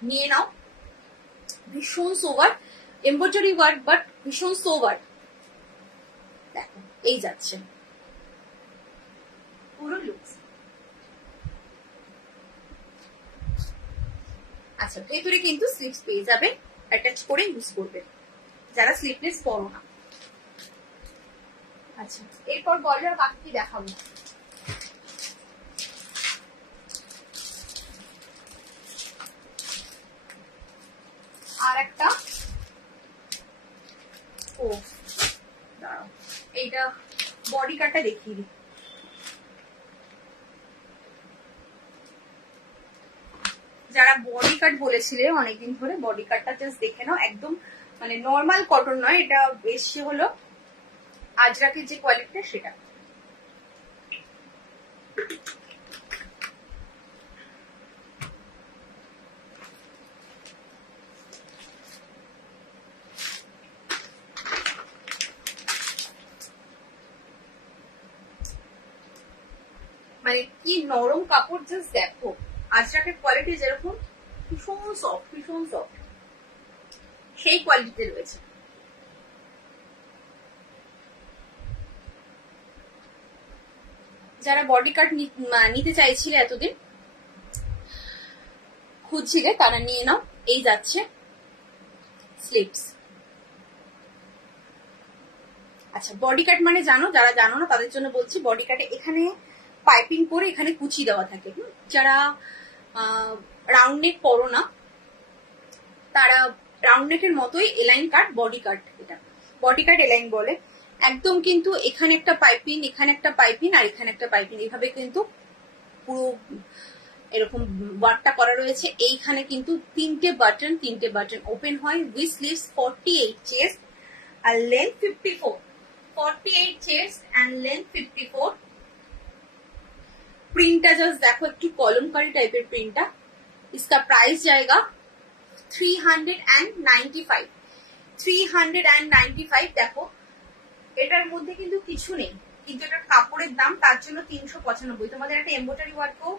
নিয়ে নাও। ভীষণ সোভার, এমব্রয়ডারি ওয়ার্ক বাট ভীষণ সোভার। দেখো এই যাচ্ছে পুরো লুকস। আচ্ছা, ভেতরে কিন্তু স্লিভস পেয়ে যাবে, অ্যাটাচ করে ইউজ করবে যারা স্লিভলেস পরো না। আচ্ছা, এরপর বলার বাকি কি দেখাবো। আর একটা, ও দাঁড়াও, এইটা বডি কাটটা দেখিয়ে দিই। যারা বডি কাট বলেছিলে অনেকদিন ধরে, বডি কাটটা জাস্ট দেখে নাও। একদম মানে নর্মাল কটন নয়, এটা বেশি হলো আজরাকের যে কোয়ালিটিটা সেটা। মানে কি নরম কাপড়, জাস্ট দেখো। আজরাকের কোয়ালিটি যেরকম ভীষণ সফট, ভীষণ সফট, সেই কোয়ালিটিতে রয়েছে। যারা বডি কাট নিতে চাইছিলে এতদিন, খুঁজছিলে, তারা নিয়ে নাও। এই যাচ্ছে স্লিপস। আচ্ছা, বডি কাট মানে জানো, যারা জানো না তাদের জন্য বলছি, বডি কাটে এখানে পাইপিং করে এখানে কুচি দেওয়া থাকে। যারা রাউন্ড নেক পরো না, তারা রাউন্ড নেকের মতোই এলাইন কাট, বডি কাট, এটা বডি কাট এলাইন বলে। একদম কিন্তু এখানে একটা পাইপিং, এখানে একটা পাইপিং, আর এখানে একটা পাইপিং, এইভাবে কিন্তু পুরো এরকম ওয়ার্কটা করা রয়েছে। এইখানে কিন্তু তিনটে বাটন ওপেন হয়। উইথ স্লিভস 48 চেস্ট আর লেন্থ 54, 48 চেস্ট এন্ড লেন্থ 54। प्रिंटটা জাস্ট দেখো, একটু কলমকারি টাইপের প্রিন্টটা। इसका प्राइस जाएगा 395, 395। দেখো এটার মধ্যে কিন্তু কিছু নেই, কিন্তু এটার কাপড়ের দাম তার জন্য 395। তোমাদের একটা এমব্রয়ডারি ওয়ার্কও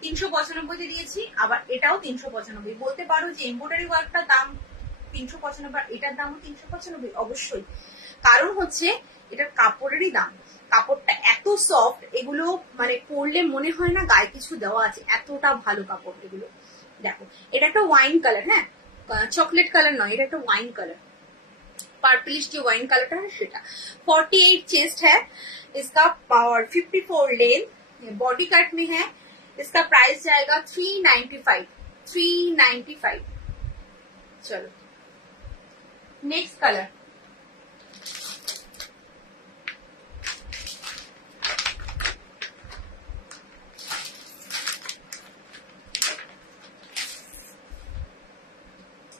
395 দিয়েছি, আবার এটাও 395। বলতে পারো যে এমব্রয়ডারি ওয়ার্কটার দাম 395, এটার দামও 395। অবশ্যই, কারণ হচ্ছে এটার কাপড়েরই দাম। কাপড়টা এত সফট, এগুলো মানে পরলে মনে হয় না গায়ে কিছু দেওয়া আছে, এতটা ভালো কাপড় এগুলো। দেখো এটা একটা ওয়াইন কালার, হ্যাঁ চকলেট কালার নয়, এটা একটা ওয়াইন কালার, पर्पलिश जो वाइन कलर का है सेटा। 48 चेस्ट है इसका, और 54 लेंथ, बॉडी कट में है। इसका प्राइस जाएगा 395, 395। चलो नेक्स्ट कलर,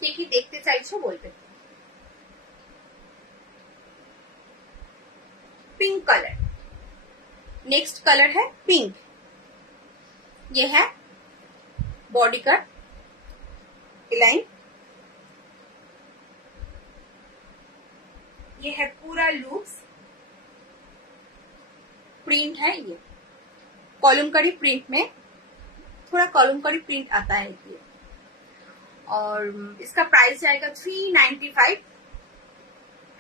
देखी देखते चाइछो बोलते। पिंक कलर, नेक्स्ट कलर है पिंक। ये है बॉडी कट लाइन, ये है पूरा लूप्स प्रिंट है। ये कॉलमकारी प्रिंट में, थोड़ा कॉलमकारी प्रिंट आता है ये, और इसका प्राइस जाएगा 395।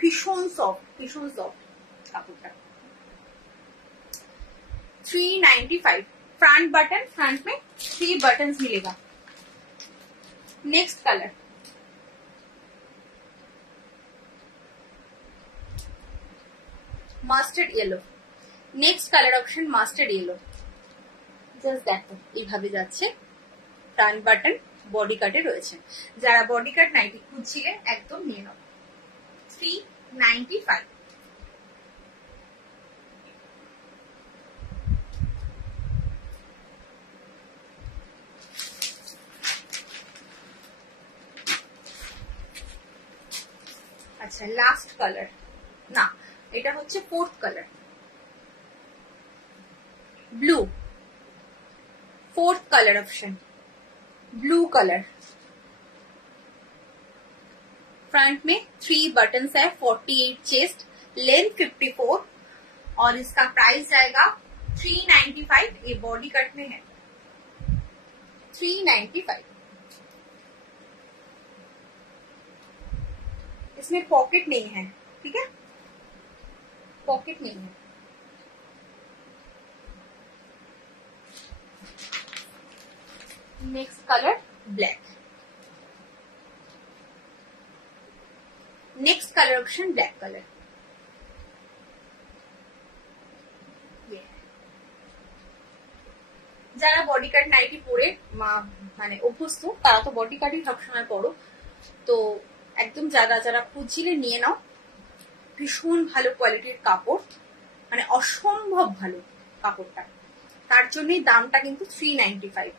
भीषण सॉफ्ट, भीषण सॉफ्ट कापड़ा। 395। फ्रंट बटन, फ्रंट में 3 बटन मिलेगा। Next colour, mustard yellow. Next colour option mustard yellow. Just দেখো এইভাবে যাচ্ছে, ফ্রন্ট বাটন বডি কাটে রয়েছে। যারা বডি কাট নাইটি খুঁজছিলে একদম নিয়ে নাও। 395। আচ্ছা লাস্ট কালার, না এটা হচ্ছে 4th colour, blue. 4th colour option blue colour. Front में 3 बटन्स है, 48 चेस्ट, लेंथ 54, और इसका प्राइस जाएगा 395। ये बॉडी कट में है, 395। इसमें पॉकेट नहीं है, ठीक है, पॉकेट नहीं है। Next colour black. Next colour option black colour. ये যারা বডি কাট নাইটি পরে মানে অভ্যস্ত, তারা তো বডি কাটই সবসময় পরো, তো একদম যারা যারা খুঁজছিলে নিয়ে নাও। ভীষণ ভালো কোয়ালিটির কাপড়, মানে অসম্ভব ভালো কাপড়টা, তার জন্যই দামটা কিন্তু 395।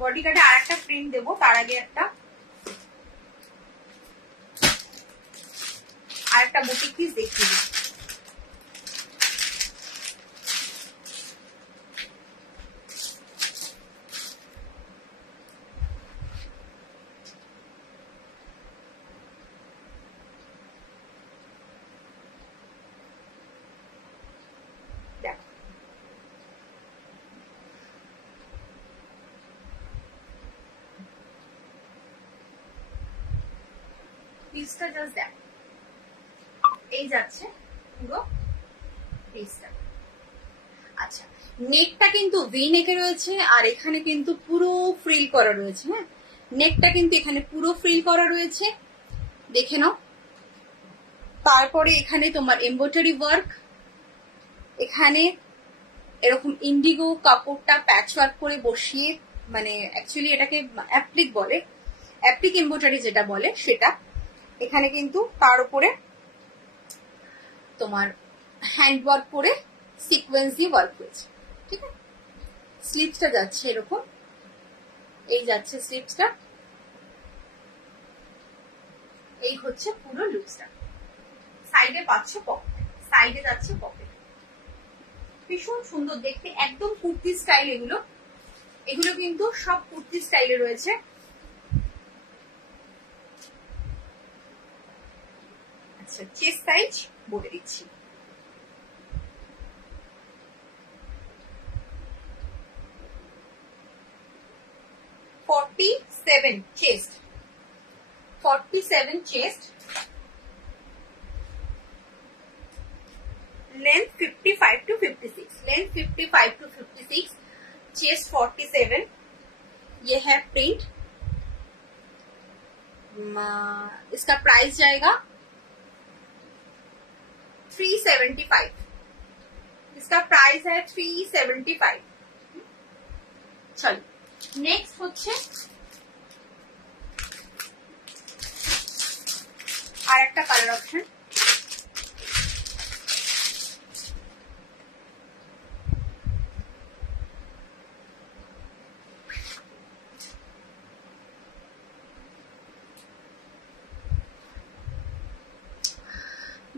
বডি কাটে আর একটা প্রিন্ট দেবো, তার আগে একটা আর একটা বুটিক পিস দেখিয়ে দিই। পিসটা জাস্ট দেখ, এই যাচ্ছে পুরো পিসটা। আচ্ছা, নেকটা কিন্তু ভি নেকে রয়েছে, আর এখানে কিন্তু পুরো ফ্রিল করা রয়েছে। হ্যাঁ, নেকটা কিন্তু এখানে পুরো ফ্রিল করা রয়েছে, দেখে নাও। তারপরে এখানে তোমার এমব্রয়ডারি ওয়ার্ক, এখানে এরকম ইন্ডিগো কাপড়টা প্যাচ ওয়ার্ক করে বসিয়ে, মানে অ্যাকচুয়ালি এটাকে অ্যাপ্লিক বলে, অ্যাপ্লিক এমব্রয়ডারি যেটা বলে সেটা। এখানে কিন্তু তার উপরে তোমার হ্যান্ড ওয়ার্ক করে সিকোয়েন্স দিয়ে ওয়ার্ক হয়েছে, ঠিক আছে। স্লিভসটা যাচ্ছে এরকম, এই যাচ্ছে স্লিভসটা, এই হচ্ছে পুরো লুকসটা। সাইডে পাচ্ছ পকেট, সাইডে যাচ্ছে পকেট, ভীষণ সুন্দর দেখতে, একদম কুর্তি স্টাইল। এগুলো এগুলো কিন্তু সব কুর্তি স্টাইলে রয়েছে। আচ্ছা, চেস্ট সাইজ বলে দিচ্ছি, 47 chest, 47 chest, length 55 to 56, length 55 to 56, chest 47। ये है प्रिंट, इसका प्राइस जाएगा 375, इसका प्राइस है 375। चलो नेक्स्ट হচ্ছে আর একটা কালার অপশন।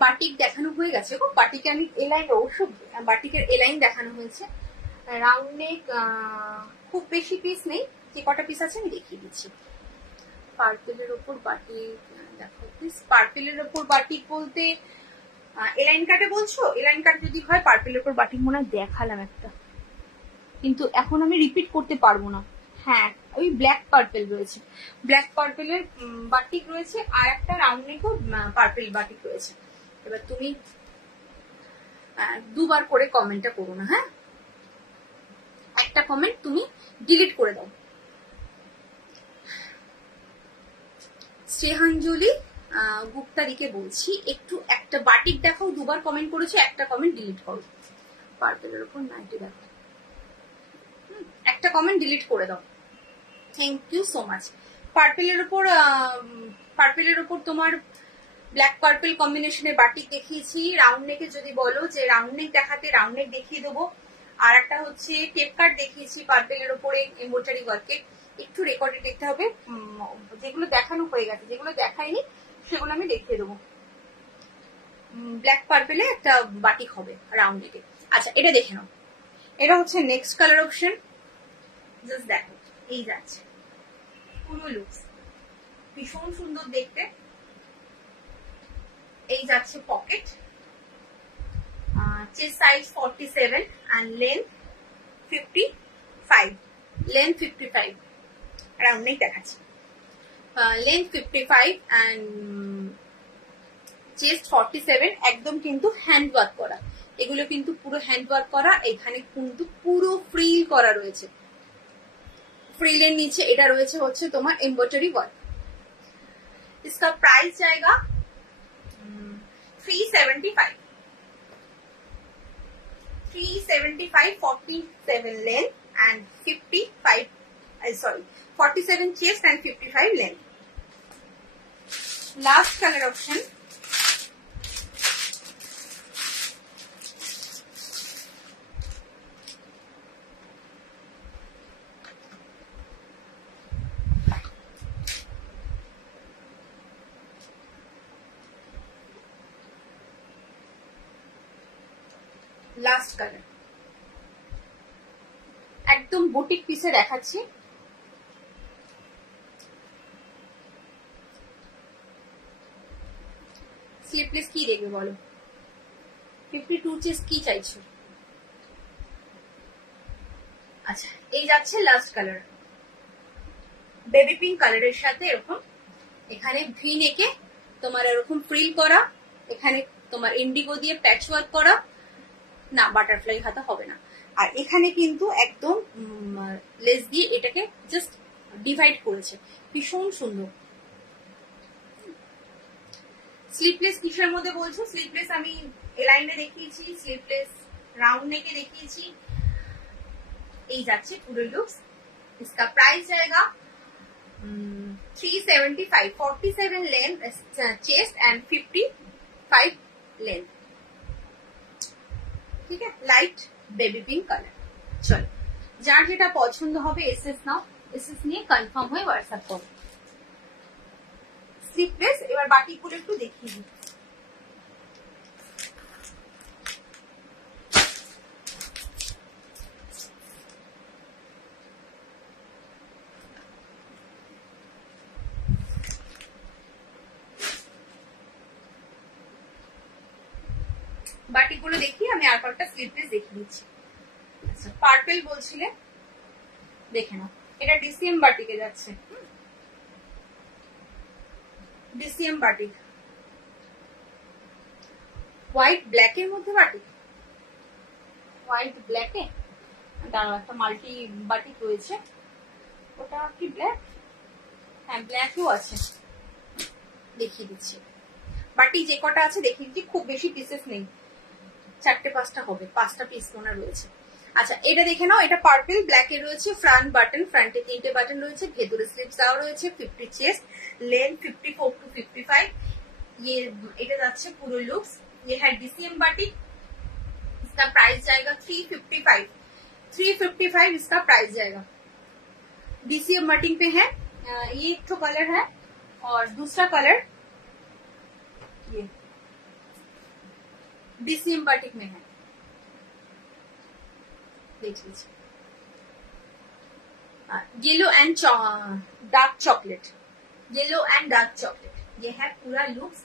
বাটিক দেখানো হয়ে গেছে গো, বাটিকে আমি এলাইন, অবশ্য বাটিকের এলাইন দেখানো হয়েছে। রাউন্ড নেক, খুব বেশি পিস নেই, যে কটা পিস আছে আমি দেখিয়ে দিচ্ছি। পার্পেলের ওপর বাটিক, দেখো প্লিজ, পার্পেলের ওপর বাটিক বলতে এলাইন কাটে বলছো? এলাইন কাট যদি হয় পার্পেলের ওপর বাটিক মনে হয় দেখালাম একটা, কিন্তু এখন আমি রিপিট করতে পারবো না। হ্যাঁ, ওই ব্ল্যাক পার্পেল রয়েছে, ব্ল্যাক পার্পেলের বাটিক রয়েছে, আর একটা রাউন্ড নেকও পার্পেল বাটিক রয়েছে। এবার তুমি দুবার করে কমেন্টটা করো না, হ্যাঁ, একটা কমেন্ট তুমি ডিলিট করে দাও। শ্রেহাঞ্জলি গুপ্তারিকে বলছি, একটু একটা বাটিক দেখাও, দুবার কমেন্ট করেছো, একটা কমেন্ট ডিলিট করো। পার্পেলের উপর নাইটি দেখো, একটা কমেন্ট ডিলিট করে দাও। Thank you so much. পার্পেলের উপর তোমার ব্ল্যাক পার্পেল কম্বিনেশনে বাটিক দেখিয়েছি। রাউন্ড নেকে যদি বলো যে রাউন্ড নেক দেখাতে, রাউন্ড নেক দেখিয়ে দেবো। আর একটা হচ্ছে টেপ কাট দেখিয়েছি পার্পেলের উপরে এমব্রয়ডারি ওয়ার্কে। একটু রেকর্ডে দেখতে হবে, যেগুলো দেখানো হয়ে গেছে, যেগুলো দেখাইনি সেগুলো আমি দেখিয়ে দেবো। ব্ল্যাক পার্পেলে একটা বাটিক হবে রাউন্ড নেকে। আচ্ছা, এটা দেখে নাও, এটা হচ্ছে নেক্সট কালার অপশন। জাস্ট দেখো, এই যাচ্ছে পুরো লুকস, ভীষণ সুন্দর দেখতে। এই যাচ্ছে pocket, chest size 47 and length 55, length 55, round neck দেখাচ্ছি। length 55 and চেস্ট 47, একদম কিন্তু হ্যান্ড ওয়ার্ক করা, এগুলো কিন্তু পুরো হ্যান্ড ওয়ার্ক করা। এখানে কিন্তু পুরো ফ্রিল করা রয়েছে, ফ্রিলের নিচে এটা রয়েছে হচ্ছে তোমার এমব্রয়ডারি ওয়ার্ক। इसका प्राइस जाएगा 375, 47 length and 55, 47 chest and 55 length. Last color option, last colour, একদম বুটিক পিসে দেখাচ্ছি। স্লিপলেস কি দেখবে বলো, 52 চেস্ট কি চাইছো? আচ্ছা, এই যাচ্ছে লাস্ট কালার, বেবি পিঙ্ক কালারের সাথে এরকম এখানে ভি নেকে তোমার এরকম ফ্রিল করা, এখানে তোমার ইন্ডিগো দিয়ে প্যাচ ওয়ার্ক করা, না বাটারফ্লাই হাতা হবে না। আর এখানে কিন্তু একদম লেস দিয়ে এটাকে জাস্ট ডিভাইড করেছে, ভীষণ সুন্দর। স্লিপলেস কিসের মধ্যে বলছো? স্লিপলেস আমি এলাইনে দেখিয়েছি, স্লিপলেস রাউন্ড নেকে দেখিয়েছি। এই যাচ্ছে পুরো লুকস। इसका प्राइस जाएगा 375, 47 लेंथ चेस्ट एंड 55 लेंथ। ठीक है, लाइट बेबी पिंक कलर। चलो, যার যেটা পছন্দ হবে এসএস নাও, এসএস নিয়ে কনফার্ম হয়ে হোয়াটসঅ্যাপ করো। স্লিপলেস এবার বাকিগুলো একটু দেখিয়ে দিই। বাটিগুলো দেখি, আমি আর কয়েকটা স্লিপলেস দেখিয়ে দিচ্ছি। আচ্ছা, পার্পল বলছিলে, দেখে নাও, এটা ডিসিএম বাটিকে যাচ্ছে। ডিসিএম বাটিক, হোয়াইট ব্ল্যাক এর মধ্যে বাটিক, হোয়াইট ব্ল্যাকে দাঁড়াও, একটা মাল্টি বাটিক রয়েছে, ওটা কি ব্ল্যাক? হ্যাঁ, ব্ল্যাকও আছে, দেখিয়ে দিচ্ছি। বাটি যে কটা আছে দেখিয়ে দিচ্ছি, খুব বেশি পিসেস নেই, 4-5টা হবে, 5টা পিস মনে রয়েছে। আচ্ছা, এটা দেখে নাও, এটা পার্পল ব্ল্যাক এর রয়েছে, ফ্রন্ট বাটন, ফ্রন্টে 3টে বাটন রয়েছে, ভেতরে স্লিপস দেওয়া রয়েছে, 50 চেস্ট, लेंथ 54 to 55। ये এটা যাচ্ছে পুরো লুকস। ये है डीसीएम बाटिक, इसका प्राइस जाएगा 355, 355 इसका प्राइस जाएगा। डीसीएम बाटिक पे है, ये एक तो कलर है और दूसरा कलर ये डीसीएम बाटिक में है, देख लीजिए। Yellow and dark chocolate, yellow and dark chocolate, ये है पूरा लुक्स।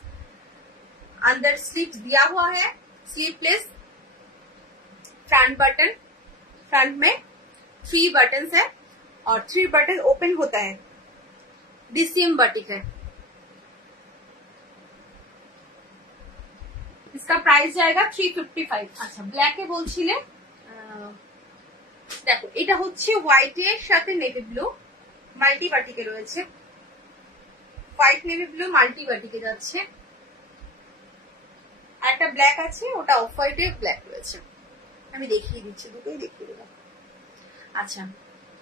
अंदर स्लीव्स दिया हुआ है, स्लीवलेस, फ्रंट बटन, फ्रंट में 3 बटन है और 3 बटन ओपन होता है, डीसीएम बाटिक है। इसका प्राइस जाएगा 355। আচ্ছা, ব্ল্যাকে বলছিলে, দেখো এটা হচ্ছে হোয়াইট এর সাথে নেভি ব্লু মাল্টি বাটিকে রয়েছে, হোয়াইট নেভি ব্লু মাল্টি বাটিকে যাচ্ছে। আর একটা ব্ল্যাক আছে, ওটা অফ হোয়াইট এর ব্ল্যাক রয়েছে, আমি দেখিয়ে দিচ্ছি, দুটোই দেখিয়ে দিলাম। अच्छा,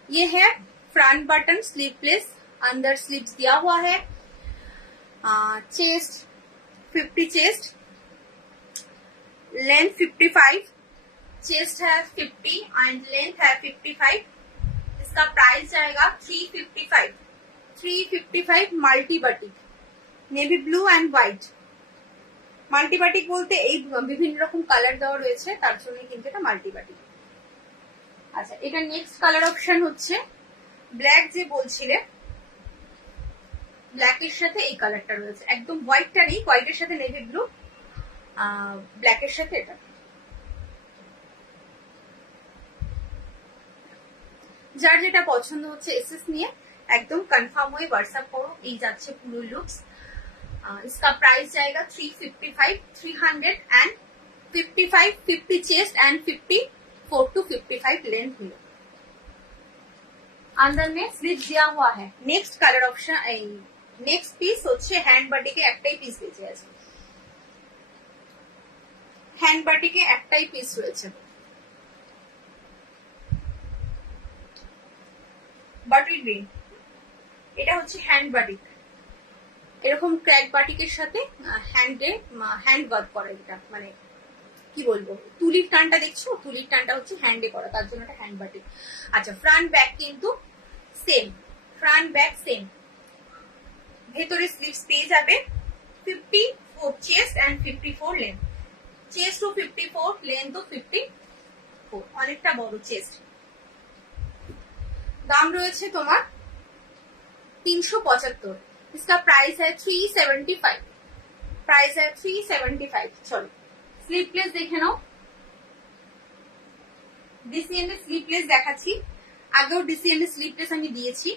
ये है फ्रंट बटन स्लीवलेस, अंदर स्लीव्स दिया हुआ है, चेस्ट 50 चेस्ट, लेंथ 55, चेस्ट है 50 एंड लेंथ है 55। इसका प्राइस जाएगा 355, 355 multi batik, navy blue and white. Multi batik বলতে এই বিভিন্ন রকম কালার দেওয়া রয়েছে, তার জন্য কিন্তু এটা মাল্টি বাটিক। আচ্ছা, এটা নেক্সট কালার অপশন হচ্ছে ব্ল্যাক, যে বলছিলে ব্ল্যাকের সাথে এই কালারটা রয়েছে, একদম হোয়াইটটা নেই, হোয়াইটের সাথে নেভি ব্লু, ব্ল্যাকের সাথে এটা। যার যেটা পছন্দ হচ্ছে এসএস নিয়ে একদম কনফার্ম হয়ে হোয়াটসঅ্যাপ করো। এই যাচ্ছে পুরো লুকস। इसका प्राइस जाएगा 355, 355, 50 चेस्ट एंड 54 to 55 लेंथ में। अंदर में स्लीव दिया हुआ है। Next colour option, next piece হচ্ছে হ্যান্ড বাটিকে একটাই পিস বেঁচে আছে, হ্যান্ড বাটিকে একটাই পিস রয়েছে, বাটিক গ্রিন। এটা হচ্ছে হ্যান্ড বাটিক, এরকম ক্র্যাক বাটিকের সাথে হ্যান্ড ওয়ার্ক করা, এটা মানে কি বলবো, তুলির টানটা দেখছো, তুলির টানটা হচ্ছে হ্যান্ডে করা, তার জন্য এটা হ্যান্ড বাটিক। আচ্ছা, ফ্রন্ট ব্যাক কিন্তু সেম, ফ্রন্ট ব্যাক সেম, ভেতরে স্লিভস পেয়ে যাবে, 54 চেস্ট এন্ড 54 লেন্থ। চেস্ট ও 54, लेंथ ও 54, অনেকটা বড় চেস্ট। দাম রয়েছে তোমার 375। इसका प्राइस है 375, प्राइस है 375। चलो स्लीपलेस देखे नाओ, ডিসিএন এর স্লিপলেস দেখাচ্ছি, আগেও ডিসিএন এর স্লিপলেস আমি দিয়েছি,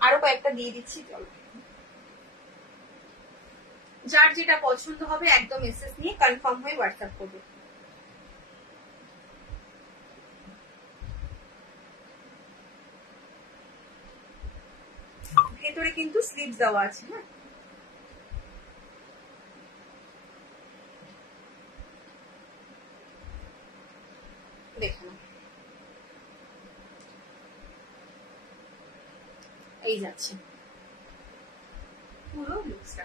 আরো কয়েকটা দিয়ে দিচ্ছি। চলো যার যেটা পছন্দ হবে একদম এসএস নিয়ে কনফার্ম হয়ে হোয়াটসঅ্যাপ করবে। ভেতরে কিন্তু স্লিপ দেওয়া আছে। হ্যাঁ দেখে নাও, এই যাচ্ছে পুরো লুকসটা।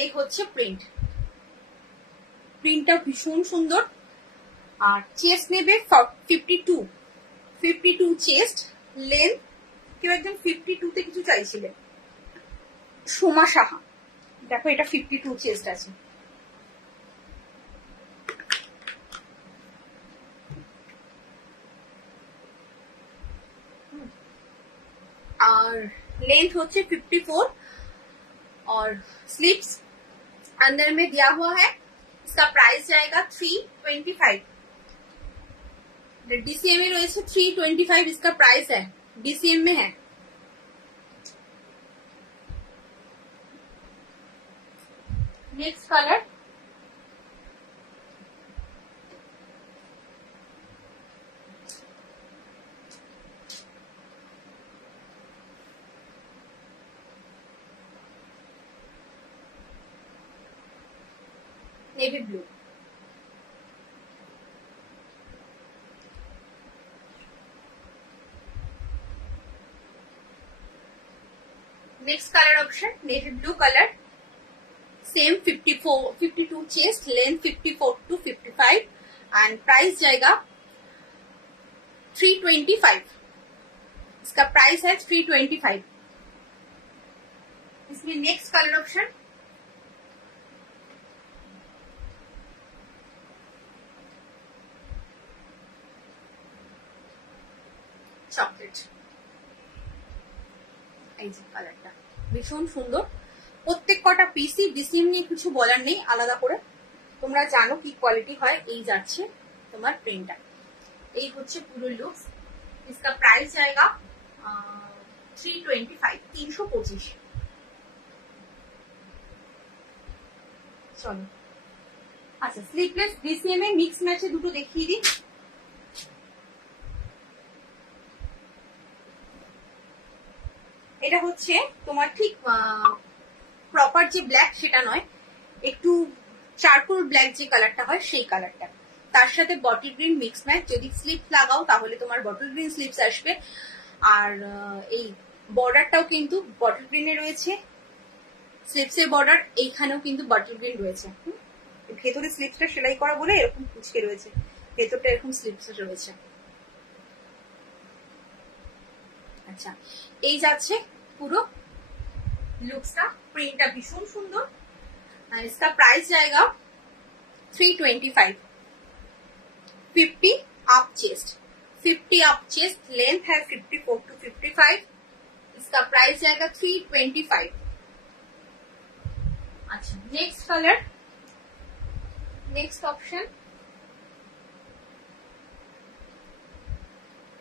এই হচ্ছে প্রিন্ট, প্রিন্টটা ভীষণ সুন্দর। আর চেস্ট নেবে 52 চেস্ট, লেন্থ কেউ একজন 52 তে কিছু চাইছিলেন, সোমা সাহা, দেখো এটা 52 চেস্ট আছে। और लेंथ होचे 54 और स्लीव्स अंदर में दिया हुआ है। इसका प्राइस जाएगा 325। डीसीएम में रहे 325 इसका प्राइस है, डीसीएम में है। Next colour navy blue. Next colour option navy blue colour, same 52 chest, length 54 to 55 and price जाएगा 325। इसका प्राइस है 325। इसमें नेक्स्ट कलर ऑप्शन চকলেট। এই যে কালারটা ভীষণ সুন্দর, প্রত্যেক কটা পিসি ডিসিএম নিয়ে কিছু বলার নেই, আলাদা করে তোমরা জানো কি কোয়ালিটি হয়। এই যাচ্ছে তোমার প্রিন্টটা, এই হচ্ছে পুরো লুকস। इसका प्राइस जाएगा 325, 325। চলো আচ্ছা স্লিপলেস ডিসিএম এ মিক্স ম্যাচে দুটো দেখিয়ে দিই। এটা হচ্ছে তোমার ঠিক প্রপার যে ব্ল্যাক সেটা নয়, একটু চারকোল ব্ল্যাক যে কালারটা হয় সেই কালারটা, তার সাথে বটল গ্রিন মিক্স ম্যাচ। যদি স্লিপ লাগাও তাহলে তোমার বটল গ্রিন স্লিপস আসবে। আর এই বর্ডারটাও কিন্তু বটল গ্রিনে রয়েছে, স্লিপসের বর্ডার এইখানেও কিন্তু বটল গ্রিন রয়েছে। ভেতরে স্লিপসটা সেলাই করা বলে এরকম কুচকে রয়েছে, ভেতরটা এরকম স্লিপস রয়েছে। আচ্ছা এই যাচ্ছে পুরো লুকসটা, প্রিন্টটা ভীষণ সুন্দর। আর इसका प्राइस जाएगा 325। 50 up chest, 50 up chest, length है 54 to 55। इसका प्राइस जाएगा 325। अच्छा next colour, next option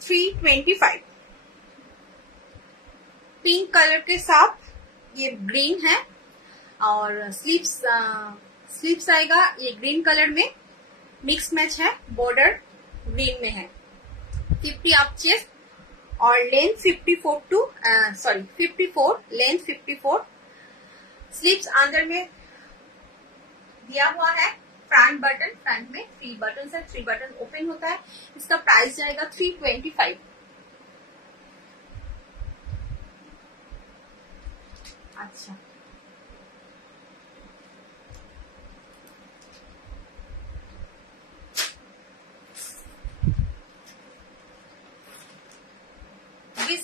325। Pink colour के साथ ये ग्रीन है और स्लीव्स आएगा ये ग्रीन कलर में, मिक्स मैच है, बॉर्डर ग्रीन में है। 50 अप चेस्ट और लेंथ 54, लेंथ 54। स्लीव्स अंदर में दिया हुआ है फ्रंट बटन, फ्रंट में 3 बटन है, 3 बटन ओपन होता है। इसका प्राइस जाएगा 325। अच्छा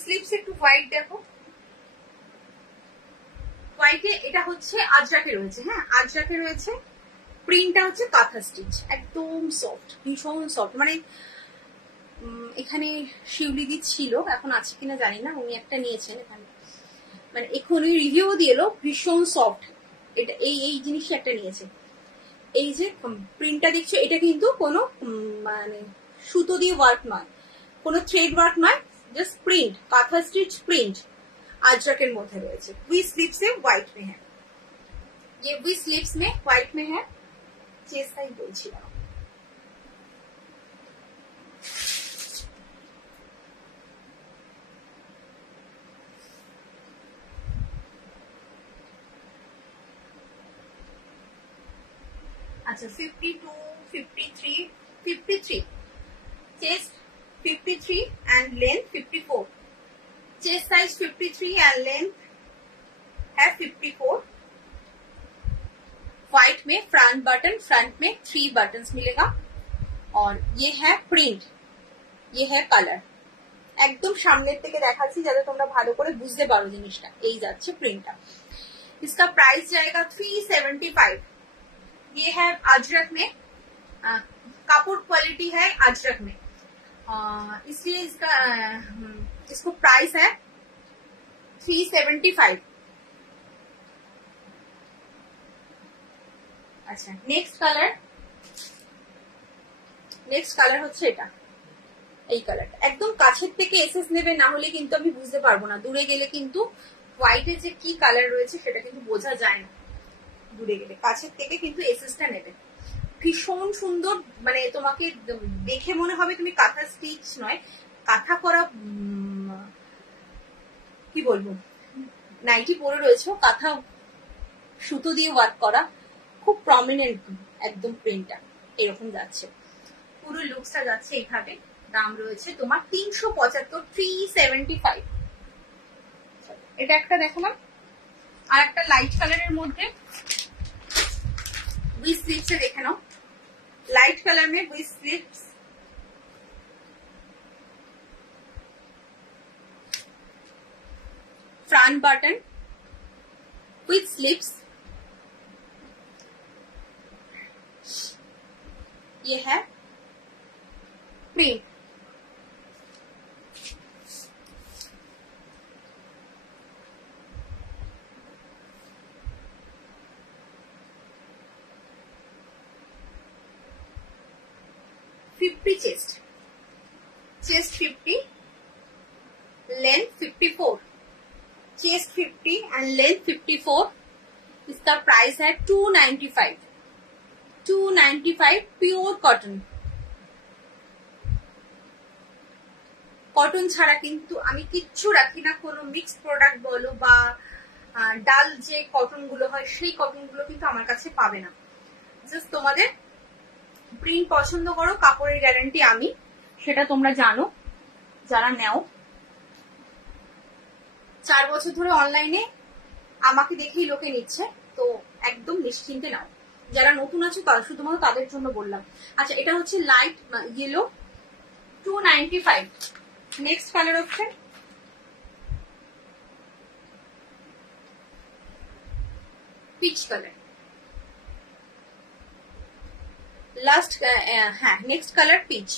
স্লিপস একটু হোয়াইট দেখো, হোয়াইটে এটা হচ্ছে আজরাকে রয়েছে। হ্যাঁ আজরাকে রয়েছে, প্রিন্টটা হচ্ছে কাঁথা স্টিচ, একদম সফট, ভীষণ সফট। মানে এখানে শিউলিদি ছিল, এখন আছে কিনা জানি না, উনি একটা নিয়েছেন এখানে, মানে এখনই রিভিউ দিয়ে এলো, ভীষণ সফট। এটা এই জিনিসটা একটা নিয়েছে। এই যে প্রিন্টটা দেখছো, এটা কিন্তু কোনো মানে সুতো দিয়ে ওয়ার্ক নয়, কোনো থ্রেড ওয়ার্ক নয়, জাস্ট প্রিন্ট, কাঁথা স্টিচ প্রিন্ট अजरक মধ্যে রয়েছে। वी स्लीव्स से व्हाइट में है, ये वी स्लीव्स में व्हाइट में है। चेस्ट साइज বলছিলাম। अच्छा 52, 53, 53 chest 53 and length 54, chest size 53 and length है 54। व्हाइट में फ्रंट में 3 बटन्स मिलेगा और ये है प्रिंट, ये है कलर। একদম সামনের থেকে দেখাচ্ছি যাতে তোমরা ভালো করে বুঝতে পারো জিনিসটা। এই যাচ্ছে প্রিন্টটা। इसका प्राइस जाएगा 375। ये है अजरक में, कपड़ क्वालिटी है अजरक में, इसलिए इसको प्राइस है 375। আচ্ছা নেক্সট কালার হচ্ছে এটা, এই কালারটা। একদম কাছের থেকে এসএস নেবে, না হলে কিন্তু আমি বুঝতে পারবো না। দূরে গেলে কিন্তু হোয়াইটের যে কি কালার রয়েছে সেটা কিন্তু বোঝা যায় না দূরে গেলে। কাছের থেকে কিন্তু এসএসটা নেবে। ভীষণ সুন্দর, মানে তোমাকে দেখে মনে হবে তুমি কাঁথা স্টিচ নয়, কাঁথা করা কি বলবো নাইটি পরে রয়েছে, কাঁথা সুতো দিয়ে ওয়ার্ক করা, খুব প্রমিনেন্ট একদম প্রিন্টটা এরকম যাচ্ছে। পুরো লুকসটা যাচ্ছে এইভাবে। দাম রয়েছে তোমার 375, 375। এটা একটা দেখালাম, আর একটা লাইট কালারের মধ্যে वी स्लीव्स से देखे नाओ, लाइट कलर में V sleeves, front button with sleeves, ये है print. Chest 50, length 54, chest 50 and length 54। इसका प्राइस है 295, 295 प्योर कॉटन। কটন ছাড়া কিন্তু আমি কিচ্ছু রাখি না, কোনো মিক্স প্রোডাক্ট বলো বা ডাল যে কটন গুলো হয় সেই কটন গুলো কিন্তু আমার কাছে পাবে না। জাস্ট তোমাদের প্রিন্ট পছন্দ করো, কাপড়ের গ্যারান্টি আমি, সেটা তোমরা জানো যারা নেও। 4 বছর ধরে অনলাইনে আমাকে দেখেই লোকে নিচ্ছে, তো একদম নিশ্চিন্তে নাও। যারা নতুন আছো তারা শুধুমাত্র তাদের জন্য বললাম। আচ্ছা এটা হচ্ছে লাইট ইয়েলো, 295। নেক্সট কালার হচ্ছে পিচ কালার, লাস্ট হ্যাঁ next colour peach,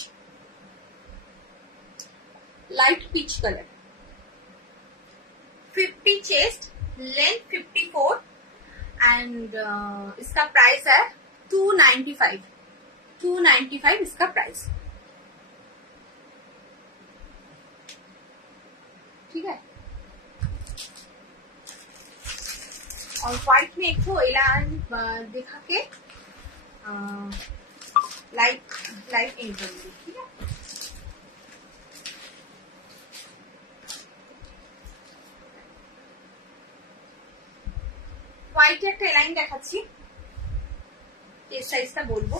light peach colour. 50 chest, length 54 and इसका प्राइस है 295, 295 इसका प्राइस। ठीक है, और व्हाइट में एक तो एलान दिखा के लाइट इन करूंगी। ठीक है, হোয়াইট একটা লাইন দেখাচ্ছি, এই সাইজটা বলবো।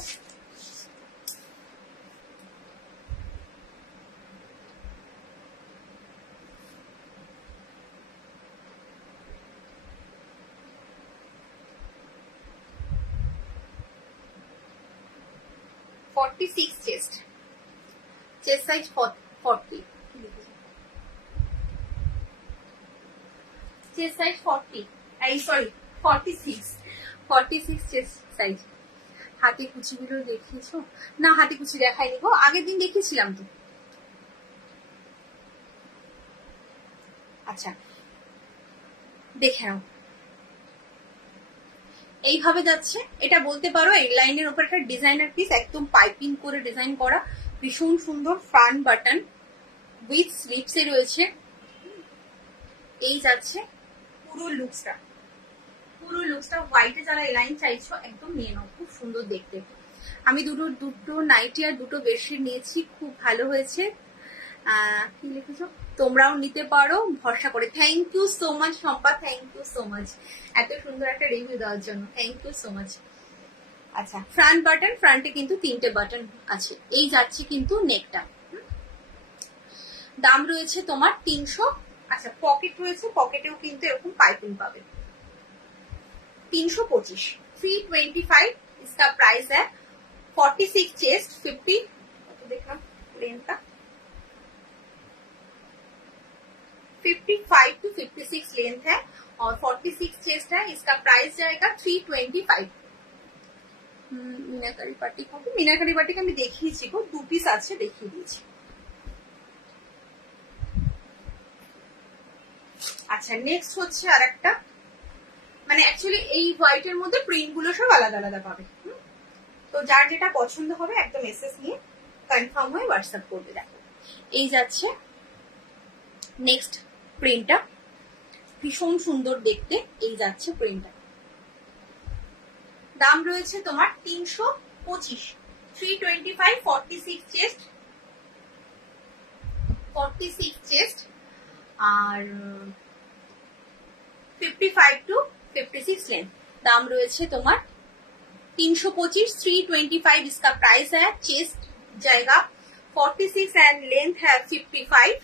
Chest size 40, chest size 40, sorry 46 chest size. হাতে কুচিগুলো দেখিয়েছো? না হাতে কুচি দেখাইনি গো, আগের দিন দেখিয়েছিলাম তো। আচ্ছা দেখে নাও, এইভাবে যাচ্ছে। এটা বলতে পারো এই লাইনের উপর একটা ডিজাইনার পিস, একদম পাইপিং করে ডিজাইন করা, ভীষণ সুন্দর। ফ্রন্ট বাটন উইথ স্লিপস এ রয়েছে। এই যাচ্ছে পুরো লুকসটা, পুরো লুকসটা হোয়াইটে যারা এই লাইন চাইছো একদম নিয়ে নাও, খুব সুন্দর দেখতে। আমি দুটো নাইটি আর দুটো বেডশিট নিয়েছি, খুব ভালো হয়েছে। কি লিখেছো? তোমরাও নিতে পারো ভরসা করে। Thank you so much Shampa, thank you so much এত সুন্দর একটা রিভিউ দেওয়ার জন্য, থ্যাংক ইউ সো মাচ। আচ্ছা ফ্রন্ট বাটন, ফ্রন্টে কিন্তু 3টে বাটন আছে। এই যাচ্ছে কিন্তু নেকটা, দাম রয়েছে তোমার 300। আচ্ছা পকেট রয়েছে, পকেটেও কিন্তু এরকম পাইপিং পাবে। 325, 325 इसका प्राइस है। 46 चेस्ट, 50 देखना लेंथ का 55 to 56 लेंथ है और 46 चेस्ट है। इसका प्राइस जाएगा 325। मीनाकारी पाटी को, मीनाकारी पाटी का আমি দেখিয়েছি গো, 2 পিস আছে দেখিয়ে দিয়েছি। আচ্ছা নেক্সট হচ্ছে আরেকটা, মানে অ্যাকচুয়ালি এই হোয়াইটের মধ্যে প্রিন্ট গুলো সব আলাদা আলাদা পাবে। তো যার যেটা পছন্দ হবে একদম এসএস নিয়ে কনফার্ম হয়ে হোয়াটসঅ্যাপ করবে। দেখো এই যাচ্ছে নেক্সট প্রিন্টটা, ভীষণ সুন্দর দেখতে। এই যাচ্ছে প্রিন্টটা, দাম রয়েছে তোমার 325, 325, 46 চেস্ট, 46 চেস্ট আর 55 to 56 लेंथ। दाम রয়েছে তোমার 325, 325 इसका प्राइस है। चेस्ट जाएगा 46 एंड लेंथ है 55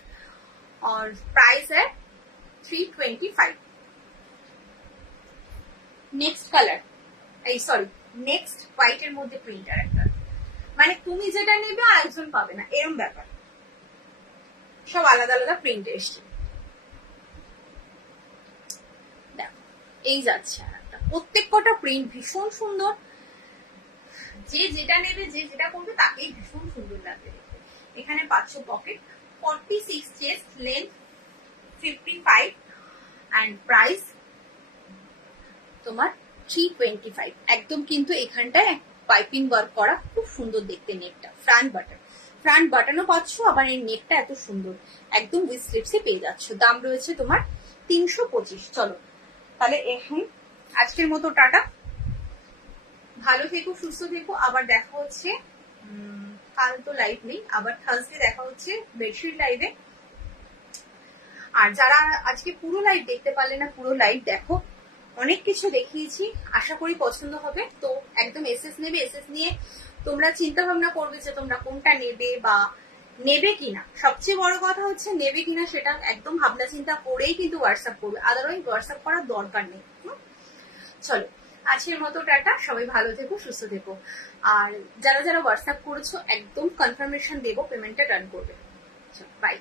और प्राइस है 325। नेक्स्ट कलर, এই সরি নেক্সট হোয়াইটের মধ্যে প্রিন্টার একটা, মানে তুমি যেটা নেবে আরেকজন পাবে না এরকম ব্যাপার, সব আলাদা আলাদা প্রিন্ট এসছে। এই যাচ্ছে একটা, প্রত্যেক কটা প্রিন্ট ভীষণ সুন্দর। যে যেটা নেবে, যে যেটা করবে তাকেই ভীষণ সুন্দর লাগবে। এখানে পাচ্ছ pocket, 46 chest, length 55 and price তোমার 325। একদম কিন্তু এখানটায় পাইপিং ওয়ার্ক করা, খুব সুন্দর দেখতে নেকটা। ফ্রন্ট বাটনও পাচ্ছ, আবার এই নেকটা এত সুন্দর একদম উইথ স্লিপসে পেয়ে যাচ্ছ। দাম রয়েছে তোমার 325। চলো তাহলে এখন আজকের মতো টাটা, ভালো থেকো, সুস্থ থেকো। আবার দেখা হচ্ছে, কাল তো লাইভ নেই, আবার থার্সডে দেখা হচ্ছে বেডশিট লাইভে। আর যারা আজকে পুরো লাইভ দেখতে পারলে না, পুরো লাইভ দেখো, অনেক কিছু দেখিয়েছি, আশা করি পছন্দ হবে। তো একদম এসএস নেবে, এসএস নিয়ে তোমরা চিন্তা ভাবনা করবে যে তোমরা কোনটা নেবে বা নেবে কিনা। সবচেয়ে বড় কথা হচ্ছে নেবে কিনা সেটা একদম ভাবনা চিন্তা করেই কিন্তু হোয়াটসঅ্যাপ করবে, আদারওয়াইজ হোয়াটসঅ্যাপ করার দরকার নেই। চলো আজকের মতো টাটা, সবাই ভালো থেকো, সুস্থ থেকো। আর যারা যারা হোয়াটসঅ্যাপ করেছো একদম কনফার্মেশন দেবো, পেমেন্টটা ডান করবে। বাই।